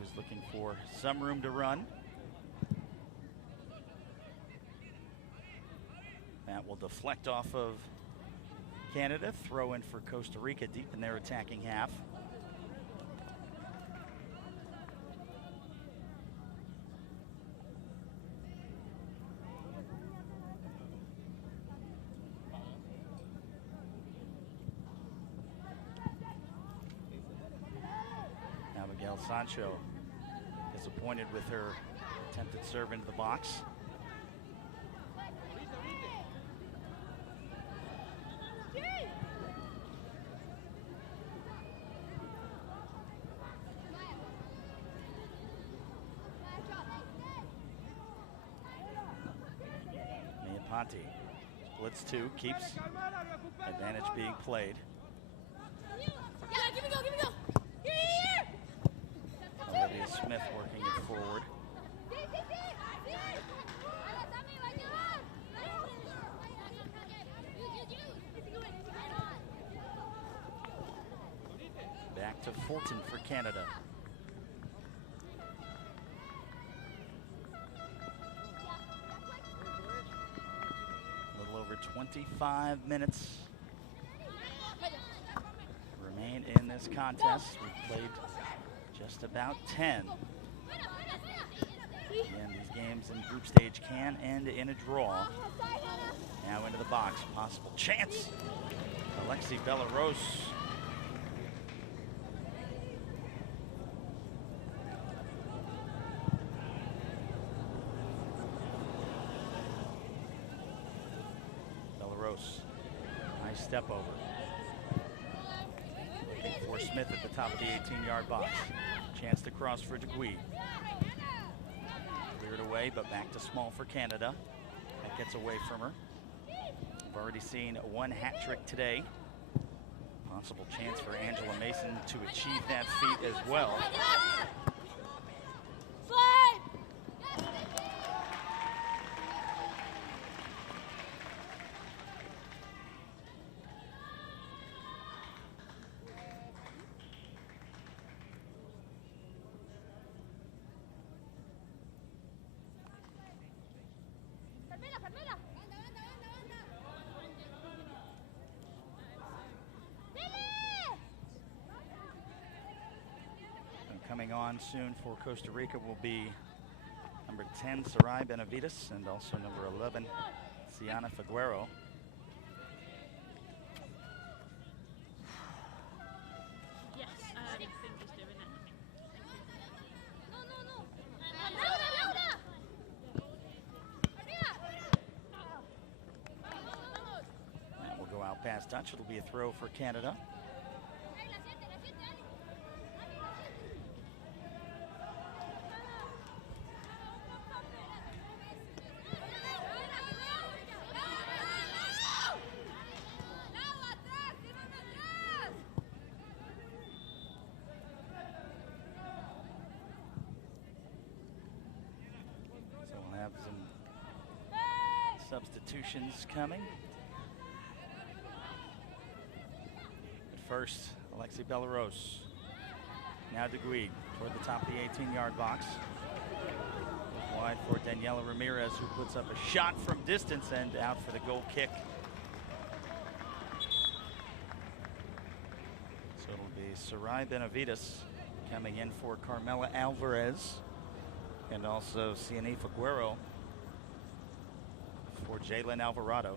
Was looking for some room to run. That will deflect off of Canada. Throw in for Costa Rica deep in their attacking half. Sancho disappointed with her attempted serve into the box. Mia Ponte splits two, keeps advantage being played. Yeah, give me go, give me go. Olivia Smith working it forward. Back to Fortin for Canada. A little over 25 minutes remain in this contest. We've played just about 10. Again, these games in group stage can end in a draw. Now into the box, possible chance. Alexi Belarus. Belarus. Nice step over. Looking for Smith at the top of the 18-yard box. Chance to cross for DeGuy. Cleared away, but back to Small for Canada. That gets away from her. We've already seen one hat trick today. Possible chance for Angela Mason to achieve that feat as well. Coming on soon for Costa Rica will be number 10, Sarai Benavides, and also number 11, Sienna Figuero. Yes, I think he's doing it. That will go out past touch. It'll be a throw for Canada. Substitutions coming. At first, Alexi Belarus. Now DeGuy toward the top of the 18-yard box. Wide for Daniela Ramirez, who puts up a shot from distance and out for the goal kick. So it'll be Sarai Benavides coming in for Carmela Alvarez, and also Sienna Figuero for Jalen Alvarado.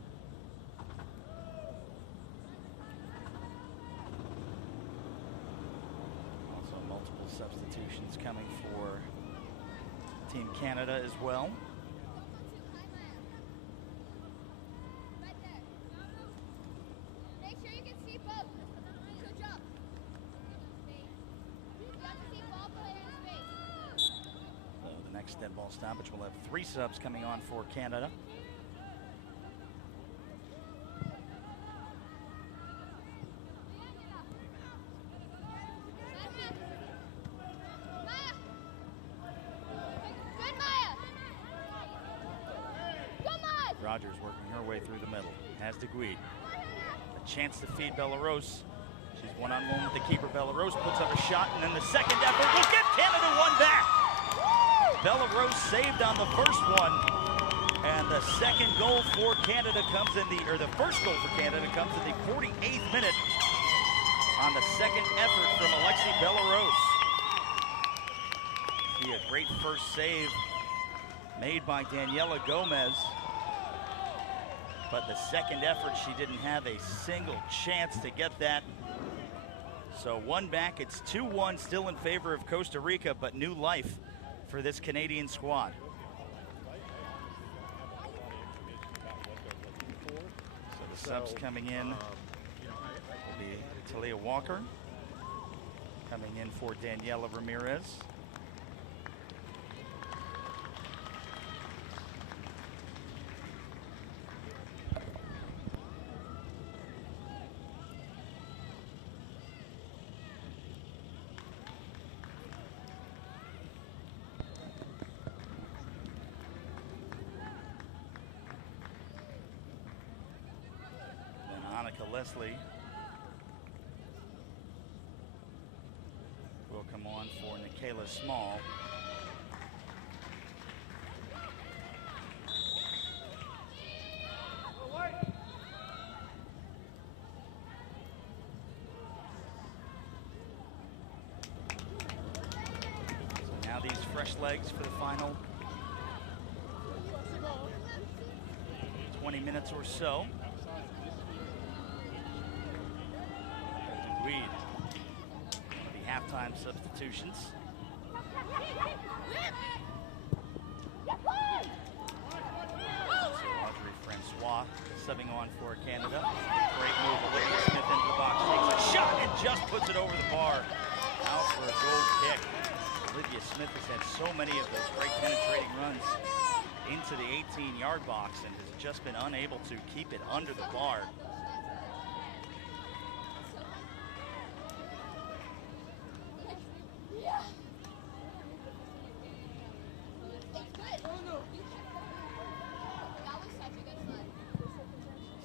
Also multiple substitutions coming for Team Canada as well. Make sure you can see both. Good job. You have to see ball player in space. So the next dead ball stoppage will have 3 subs coming on for Canada. Rogers working her way through the middle. Has DeGuy. A chance to feed Belarus. She's one-on-one with the keeper. Belarus puts up a shot, and then the second effort will get Canada one back. Belarus saved on the first one, and the second goal for Canada comes in the first goal for Canada comes in the 48th minute on the second effort from Alexi Belarus. See a great first save made by Daniela Gomez. But the second effort, she didn't have a single chance to get that. So one back, it's 2-1 still in favor of Costa Rica, but new life for this Canadian squad. So the subs coming in will be Talia Walker, coming in for Daniela Ramirez. Leslie will come on for Nikayla Small. So now these fresh legs for the final 20 minutes or so. Weed. The halftime substitutions. So Audrey Francois subbing on for Canada. Great move. Olivia Smith into the box, takes a shot and just puts it over the bar. Out for a goal kick. Olivia Smith has had so many of those great penetrating runs into the 18-yard box and has just been unable to keep it under the bar.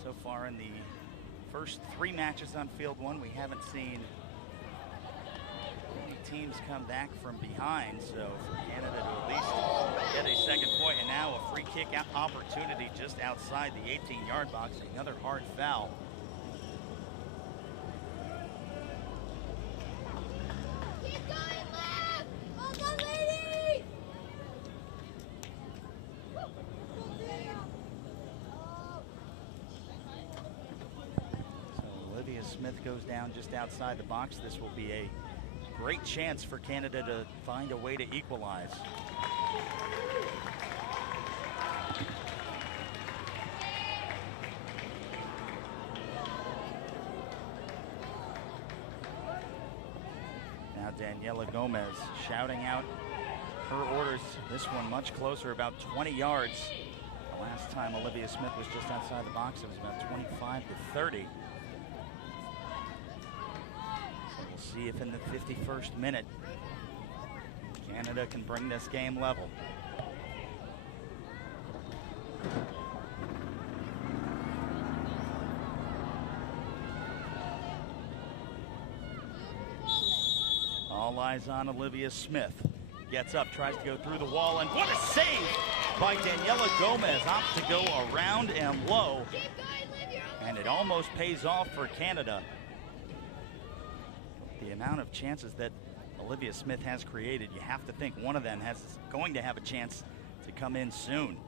So far in the first 3 matches on field 1, we haven't seen any teams come back from behind. So for Canada to at least get a second point, and now a free kick opportunity just outside the 18-yard box, another hard foul. Keep going, Liv! Well done, ladies! So Olivia Smith goes down just outside the box. This will be a great chance for Canada to find a way to equalize. Now Daniela Gomez shouting out her orders. This one much closer, about 20 yards. The last time Olivia Smith was just outside the box, it was about 25 to 30. See if in the 51st minute Canada can bring this game level. All eyes on Olivia Smith. Gets up, tries to go through the wall, and what a save by Daniela Gomez. Opts to go around and low, and it almost pays off for Canada. The amount of chances that Olivia Smith has created, you have to think one of them is going to have a chance to come in soon.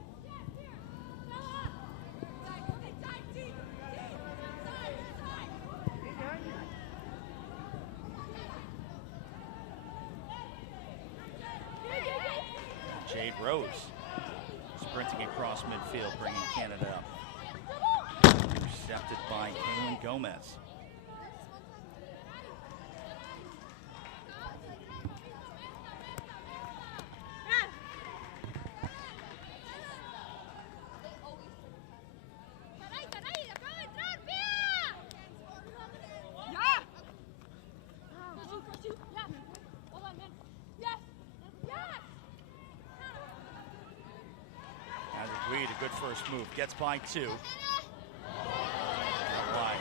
Jade Rose sprinting across midfield, bringing Canada up. Intercepted by Kaylin Gomez. A good first move, gets by 2. Wide.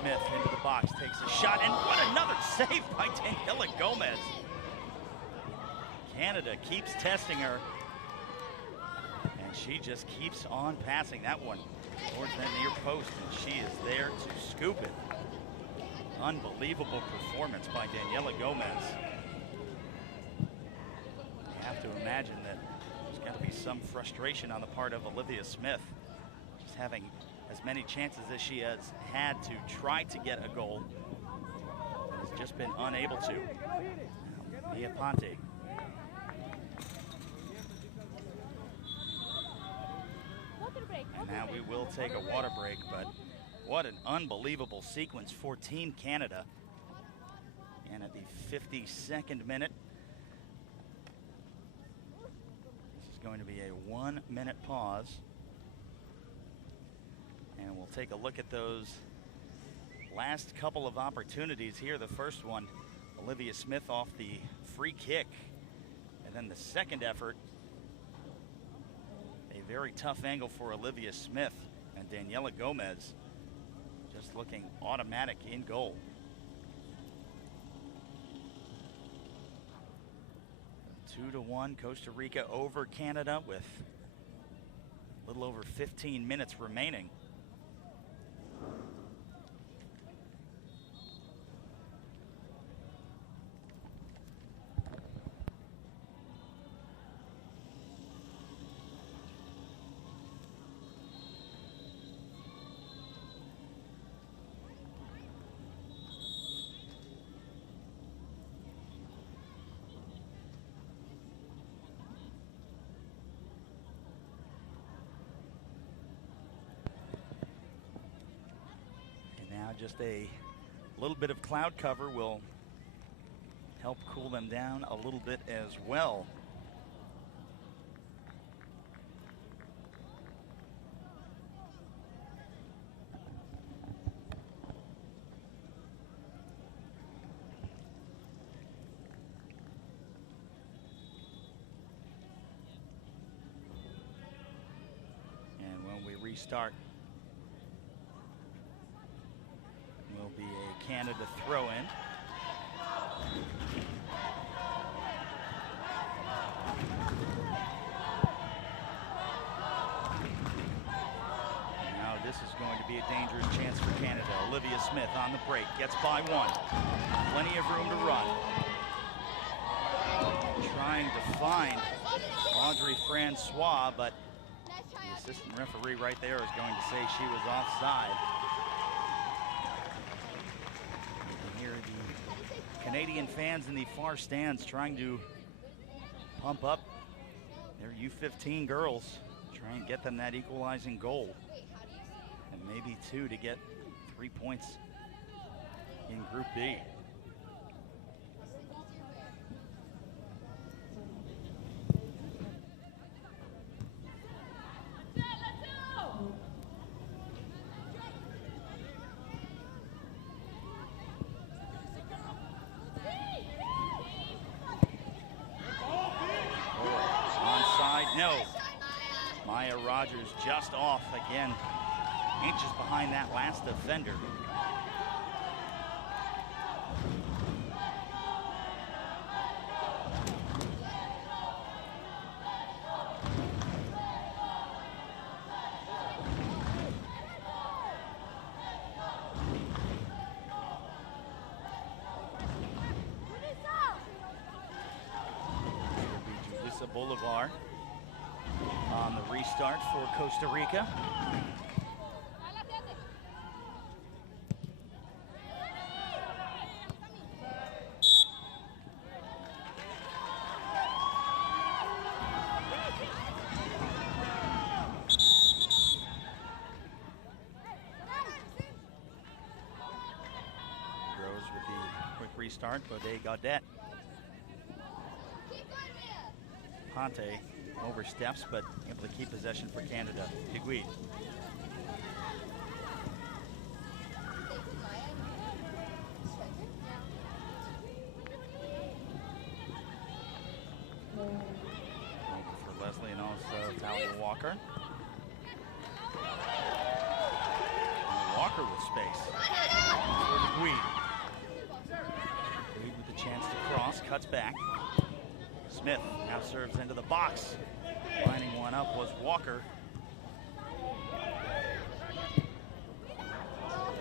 Smith into the box, takes a shot, and what another save by Daniela Gomez. Canada keeps testing her, and she just keeps on passing that one towards that near post, and she is there to scoop it. Unbelievable performance by Daniela Gomez. You have to imagine that there's got to be some frustration on the part of Olivia Smith, just having as many chances as she has had to try to get a goal, has just been unable to. Mia Ponte. And now we will take a water break, but what an unbelievable sequence for Team Canada. And at the 52nd minute, this is going to be a 1-minute pause. And we'll take a look at those last couple of opportunities here. The first one, Olivia Smith off the free kick. And then the second effort, a very tough angle for Olivia Smith, and Daniela Gomez just looking automatic in goal. Two to 1, Costa Rica over Canada with a little over 15 minutes remaining. Just a little bit of cloud cover will help cool them down a little bit as well. And when we restart, will be a Canada throw-in. Now this is going to be a dangerous chance for Canada. Olivia Smith on the break, gets by one. Plenty of room to run. Trying to find Audrey Francois, but the assistant referee right there is going to say she was offside. Canadian fans in the far stands trying to pump up their U15 girls, try and get them that equalizing goal, and maybe two to get 3 points in Group B. Just off again, inches behind that last defender. Boulevard on the restart for Costa Rica. Rose with the quick restart, Baudet Gaudet. Ponte oversteps, but able to keep possession for Canada. Higuit. For Leslie and also Talia Walker. And Walker with space. For Higuit. Higuit with the chance to cross, cuts back. Smith now serves into the box. Lining one up was Walker.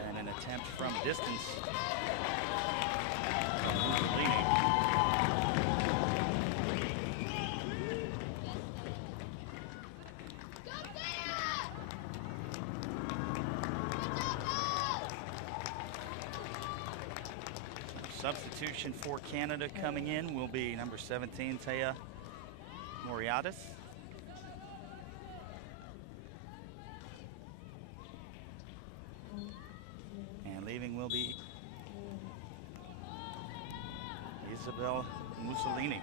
And an attempt from distance. Substitution for Canada coming in will be number 17, Taya Moriatis. And leaving will be Isabel Mussolini.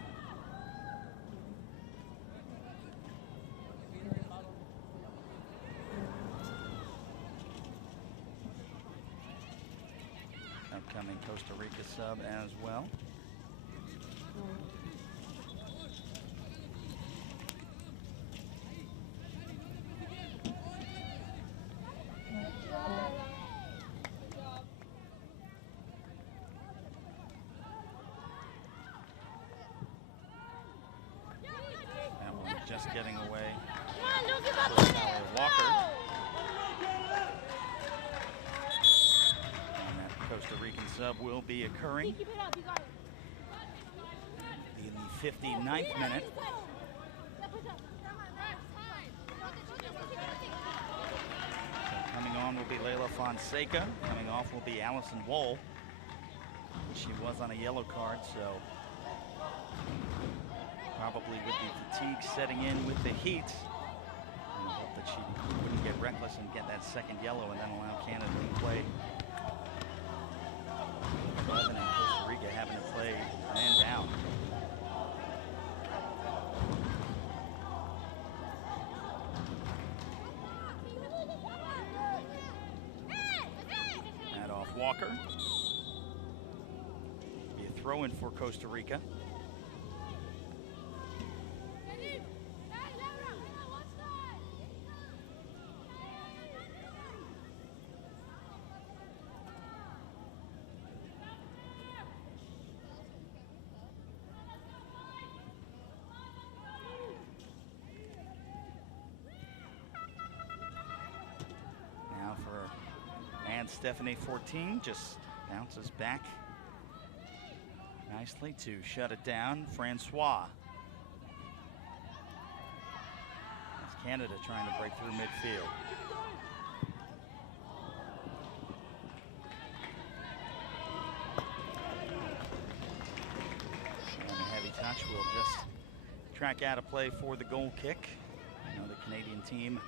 Upcoming Costa Rica sub as well. That one just getting away. Walker. Costa Rican sub will be occurring in the 59th minute. So coming on will be Leila Fonseca. Coming off will be Allison Wohl. She was on a yellow card, so probably with the fatigue setting in with the heat. And I hope that she wouldn't get reckless and get that second yellow and then allow Canada to play 11, and Costa Rica having to play man down. That off Walker. Be a throw-in for Costa Rica. Stephanie 14 just bounces back nicely to shut it down. Francois. That's Canada trying to break through midfield. And a heavy touch will just track out a play for the goal kick. You know, the Canadian team,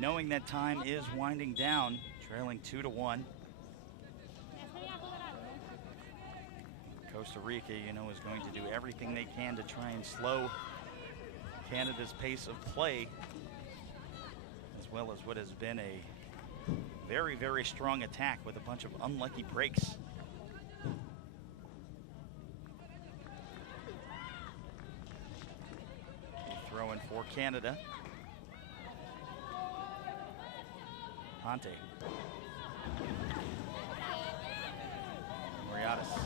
knowing that time is winding down, trailing 2-1. Costa Rica, you know, is going to do everything they can to try and slow Canada's pace of play, as well as what has been a very, very strong attack with a bunch of unlucky breaks. Throw in for Canada. Ponte. Moriatis.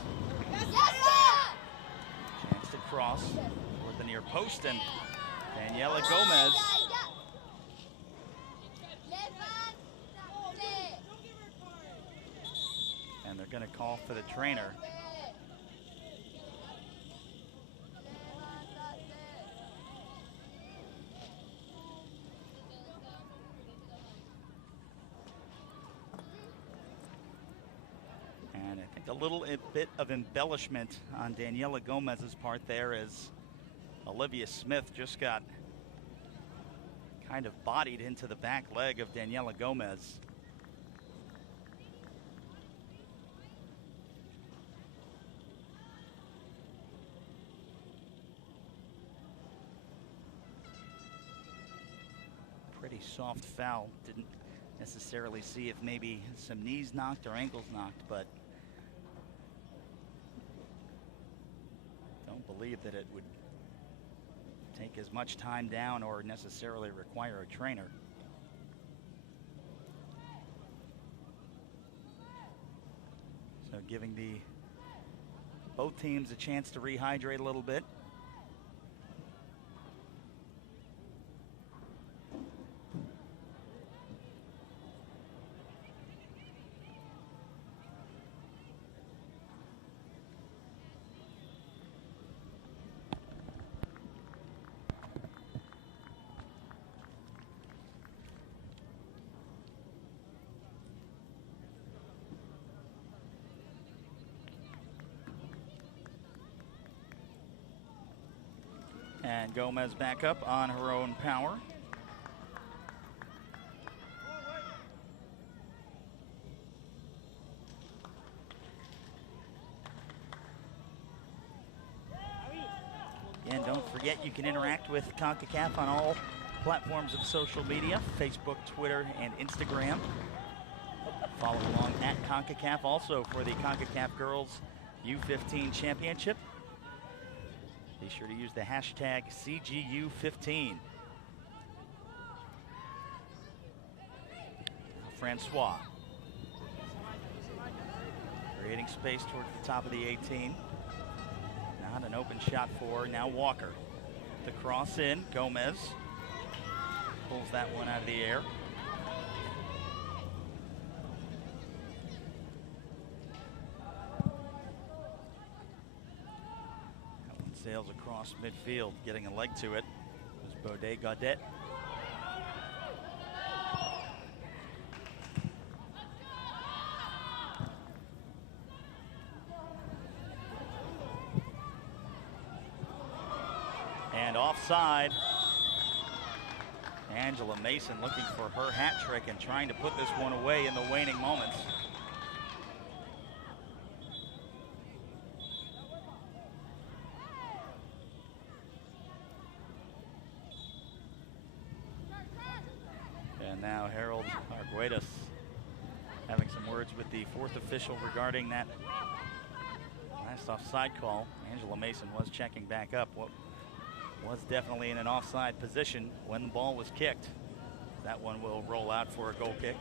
Chance to cross toward the near post, and Daniela Gomez. And they're going to call for the trainer. A little bit of embellishment on Daniela Gomez's part there, as Olivia Smith just got kind of bodied into the back leg of Daniela Gomez. Pretty soft foul. Didn't necessarily see if maybe some knees knocked or ankles knocked, but believe that it would take as much time down or necessarily require a trainer. So giving both teams a chance to rehydrate a little bit. And Gomez back up on her own power. And don't forget, you can interact with Concacaf on all platforms of social media, Facebook, Twitter, and Instagram. Follow along at Concacaf also for the Concacaf Girls U15 Championship. Be sure to use the hashtag CGU15. Francois. Creating space towards the top of the 18. Not an open shot for now Walker. The cross in, Gomez pulls that one out of the air. Sails across midfield, getting a leg to it. It was Baudet Gaudet. And offside. Angela Mason looking for her hat trick and trying to put this one away in the waning moments. Just having some words with the fourth official regarding that last offside call. Angela Mason was checking back up. What was definitely in an offside position when the ball was kicked. That one will roll out for a goal kick.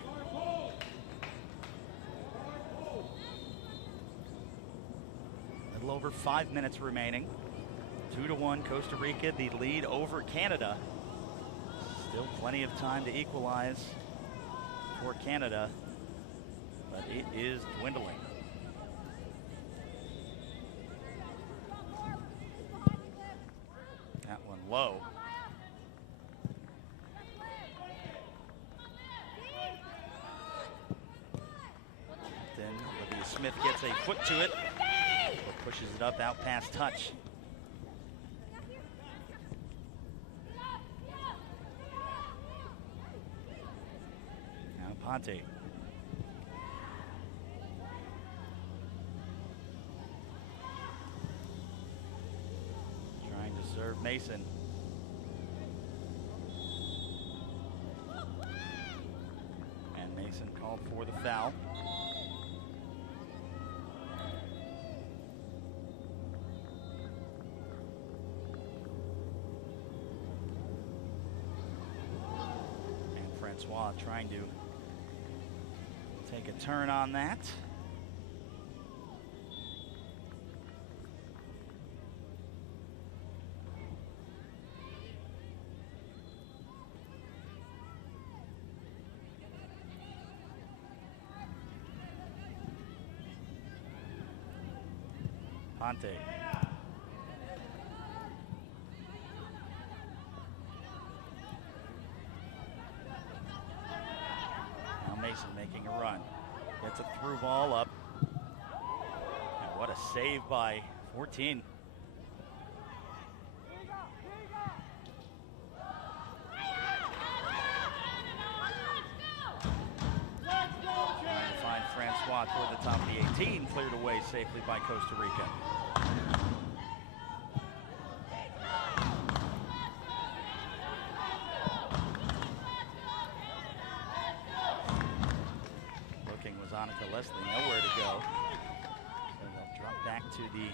A little over 5 minutes remaining. 2-1 Costa Rica, the lead over Canada. Still plenty of time to equalize for Canada, but it is dwindling. That one low. Then Olivia Smith gets a foot to it, but pushes it up out past touch. Now Ponte. Trying to serve Mason. And Mason called for the foul. And Francois trying to take a turn on that. Ponte. Now Mason making a run. Gets a through ball up. And what a save by 14. Trying to find Francois toward the top of the 18. Cleared away safely by Costa Rica. Leslie nowhere to go. So they'll drop back to the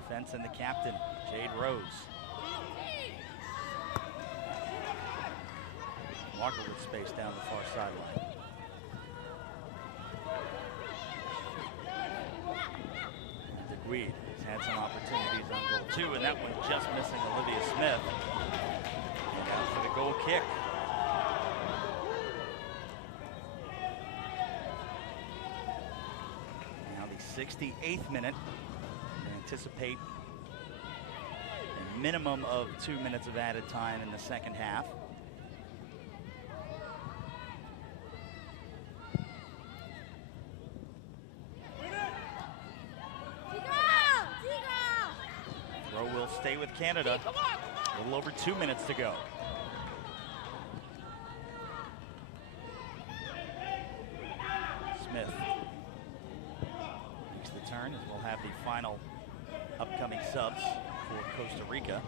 defense and the captain, Jade Rose. Walker with space down the far sideline. DeGuide has had some opportunities on goal too, and that one just missing Olivia Smith. And out for the goal kick. Now the 68th minute. Anticipate a minimum of 2 minutes of added time in the second half. Throw will stay with Canada. A little over 2 minutes to go. Smith makes the turn, as we'll have the final upcoming subs for Costa Rica.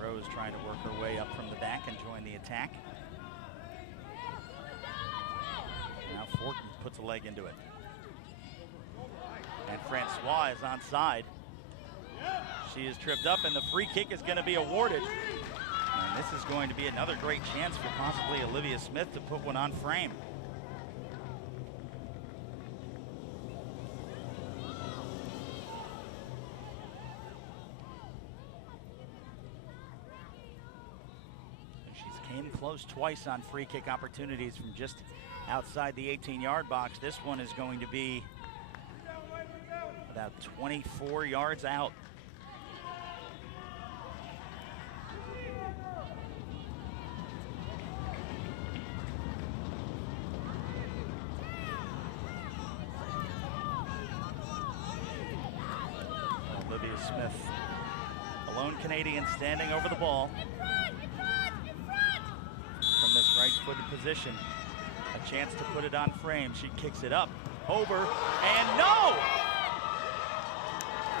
Rose trying to work her way up from the back and join the attack. Now Fortin puts a leg into it. And Francois is onside. She is tripped up, and the free kick is going to be awarded. And this is going to be another great chance for possibly Olivia Smith to put one on frame. She's came close twice on free kick opportunities from just outside the 18-yard box. This one is going to be about 24 yards out. Olivia Smith, a lone Canadian, standing over the ball from this right-footed position. A chance to put it on frame. She kicks it up, over, and no!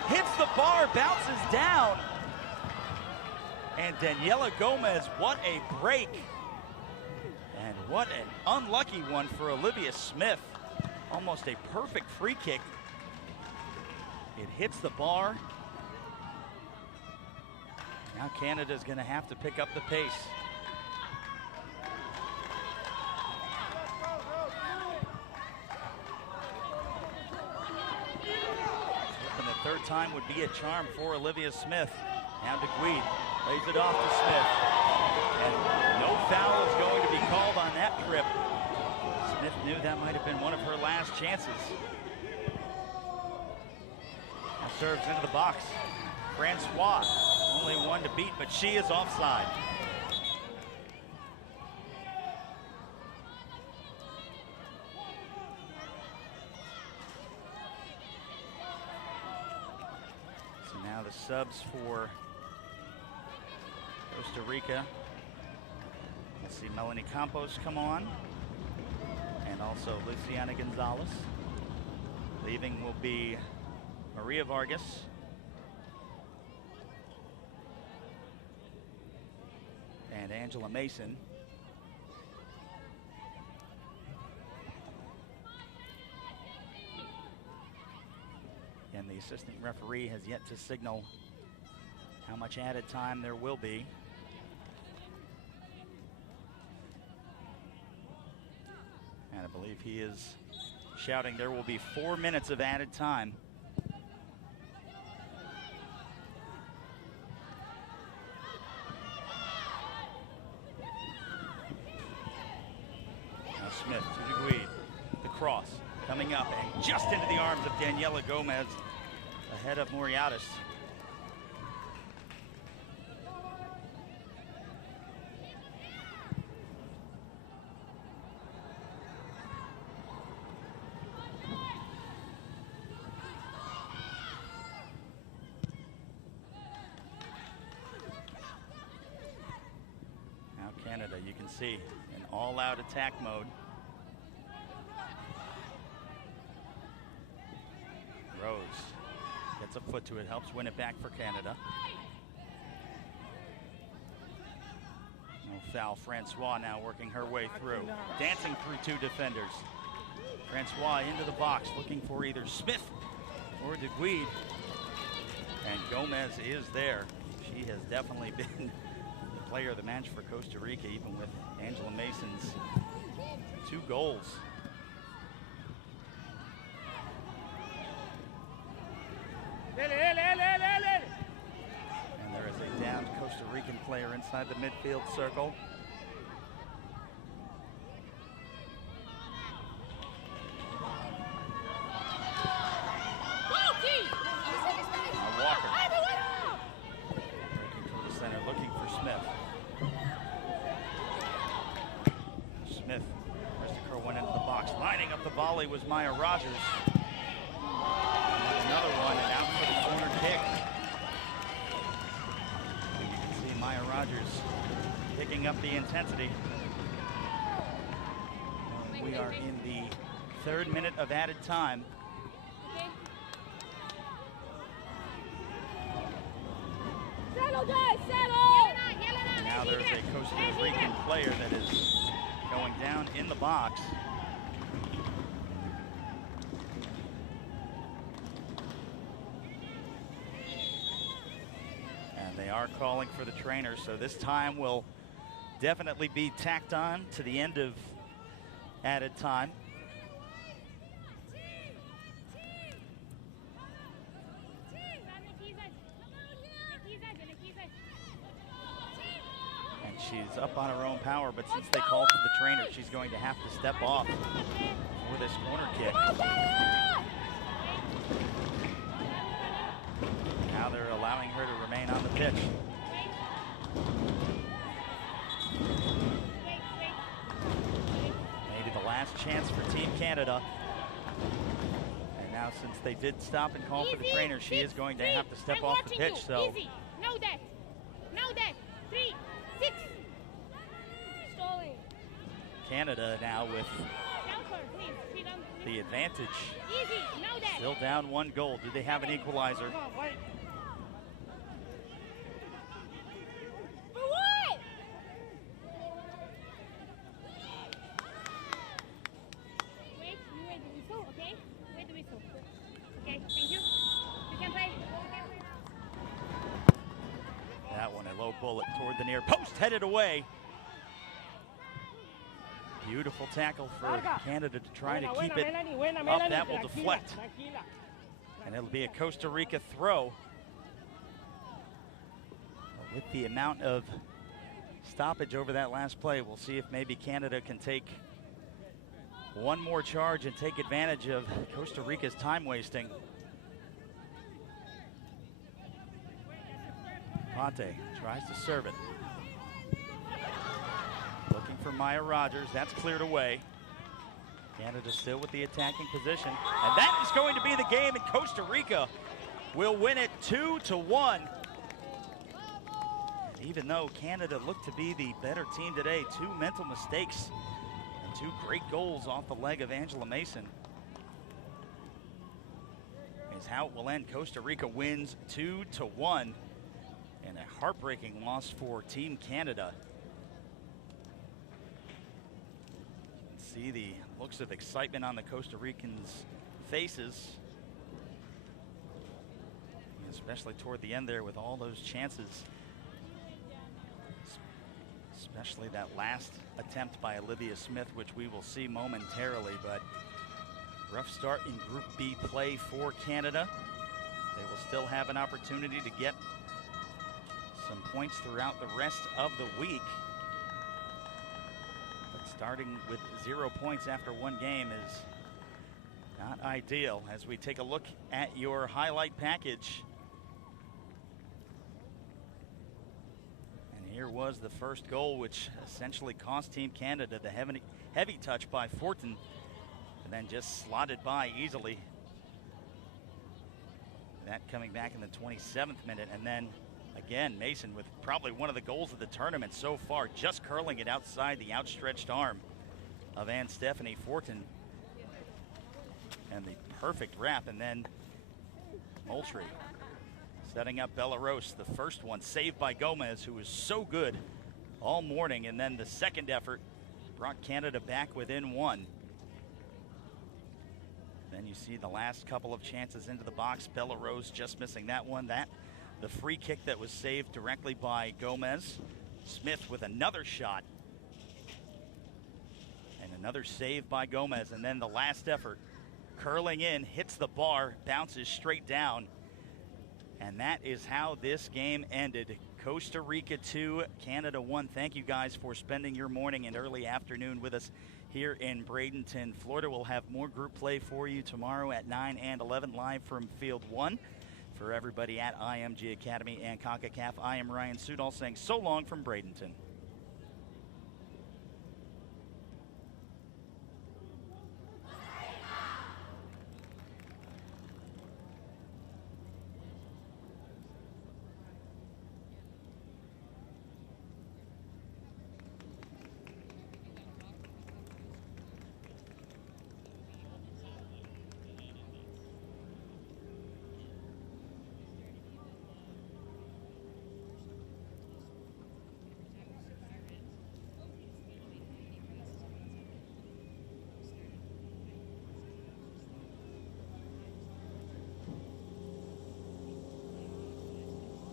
Hits the bar, bounces down. And Daniela Gomez, what a break. What an unlucky one for Olivia Smith. Almost a perfect free kick. It hits the bar. Now Canada's going to have to pick up the pace. And the third time would be a charm for Olivia Smith. Now DeGuide lays it off to Smith. And no foul is going to be called on that trip. Smith knew that might have been one of her last chances. Now serves into the box. Francois, only one to beat, but she is offside. So now the subs for Costa Rica. We'll see Melanie Campos come on, and also Luciana Gonzalez. Leaving will be Maria Vargas, and Angela Mason. And the assistant referee has yet to signal how much added time there will be. And I believe he is shouting there will be 4 minutes of added time. Now Smith to DeGuide. The cross coming up and just into the arms of Daniela Gomez ahead of Moriatis. Canada, you can see, an all-out attack mode. Rose gets a foot to it, helps win it back for Canada. No foul. Francois now working her way through, dancing through two defenders. Francois into the box, looking for either Smith or DeGuide. And Gomez is there. She has definitely been player of the match for Costa Rica, even with Angela Mason's 2 goals. And there is a downed Costa Rican player inside the midfield circle. Walker breaking toward the center, looking for Smith. Smith, Christopher went into the box. Lining up the volley was Maya Rogers. Another one, and out for the corner kick. You can see Maya Rogers picking up the intensity. We are in the 3rd minute of added time. Settle, guys, settle! Now there's a Costa Rican player that is going down in the box. And they are calling for the trainer, so this time will definitely be tacked on to the end of added time. She's up on her own power, but since they called for the trainer, she's going to have to step off for this corner kick. Now they're allowing her to remain on the pitch. Maybe the last chance for Team Canada. And now since they did stop and call for the trainer, she is going to have to step off the pitch. So Easy. Know that. Know that. 3, 6. Canada now with the advantage. Easy. Know that. Still down 1 goal. Do they have an equalizer? For what? toward the near post, headed away. Beautiful tackle for Canada to try to keep it up. That will deflect. And it'll be a Costa Rica throw. But with the amount of stoppage over that last play, we'll see if maybe Canada can take one more charge and take advantage of Costa Rica's time wasting. Ponte tries to serve it. Looking for Maya Rogers. That's cleared away. Canada still with the attacking position. And that is going to be the game, and Costa Rica will win it 2-1. Even though Canada looked to be the better team today, 2 mental mistakes and 2 great goals off the leg of Angela Mason is how it will end. Costa Rica wins 2-1. And a heartbreaking loss for Team Canada. You can see the looks of excitement on the Costa Ricans' faces, especially toward the end there with all those chances. Especially that last attempt by Olivia Smith, which we will see momentarily. But rough start in Group B play for Canada. They will still have an opportunity to get some points throughout the rest of the week. But starting with 0 points after 1 game is not ideal. As we take a look at your highlight package. And here was the first goal, which essentially cost Team Canada the heavy touch by Fortin, and then just slotted by easily. That coming back in the 27th minute, and then again, Mason with probably one of the goals of the tournament so far, just curling it outside the outstretched arm of Anne-Stephanie Fortin. And the perfect wrap, and then Moultrie setting up Belarus. The first one saved by Gomez, who was so good all morning, and then the second effort brought Canada back within 1. Then you see the last couple of chances into the box. Belarus just missing that one. The free kick that was saved directly by Gomez. Smith with another shot. And another save by Gomez. And then the last effort, curling in, hits the bar, bounces straight down. And that is how this game ended. Costa Rica 2, Canada 1. Thank you guys for spending your morning and early afternoon with us here in Bradenton. Florida will have more group play for you tomorrow at 9 and 11 live from Field 1. For everybody at IMG Academy and Concacaf, I am Ryan Sudol saying so long from Bradenton.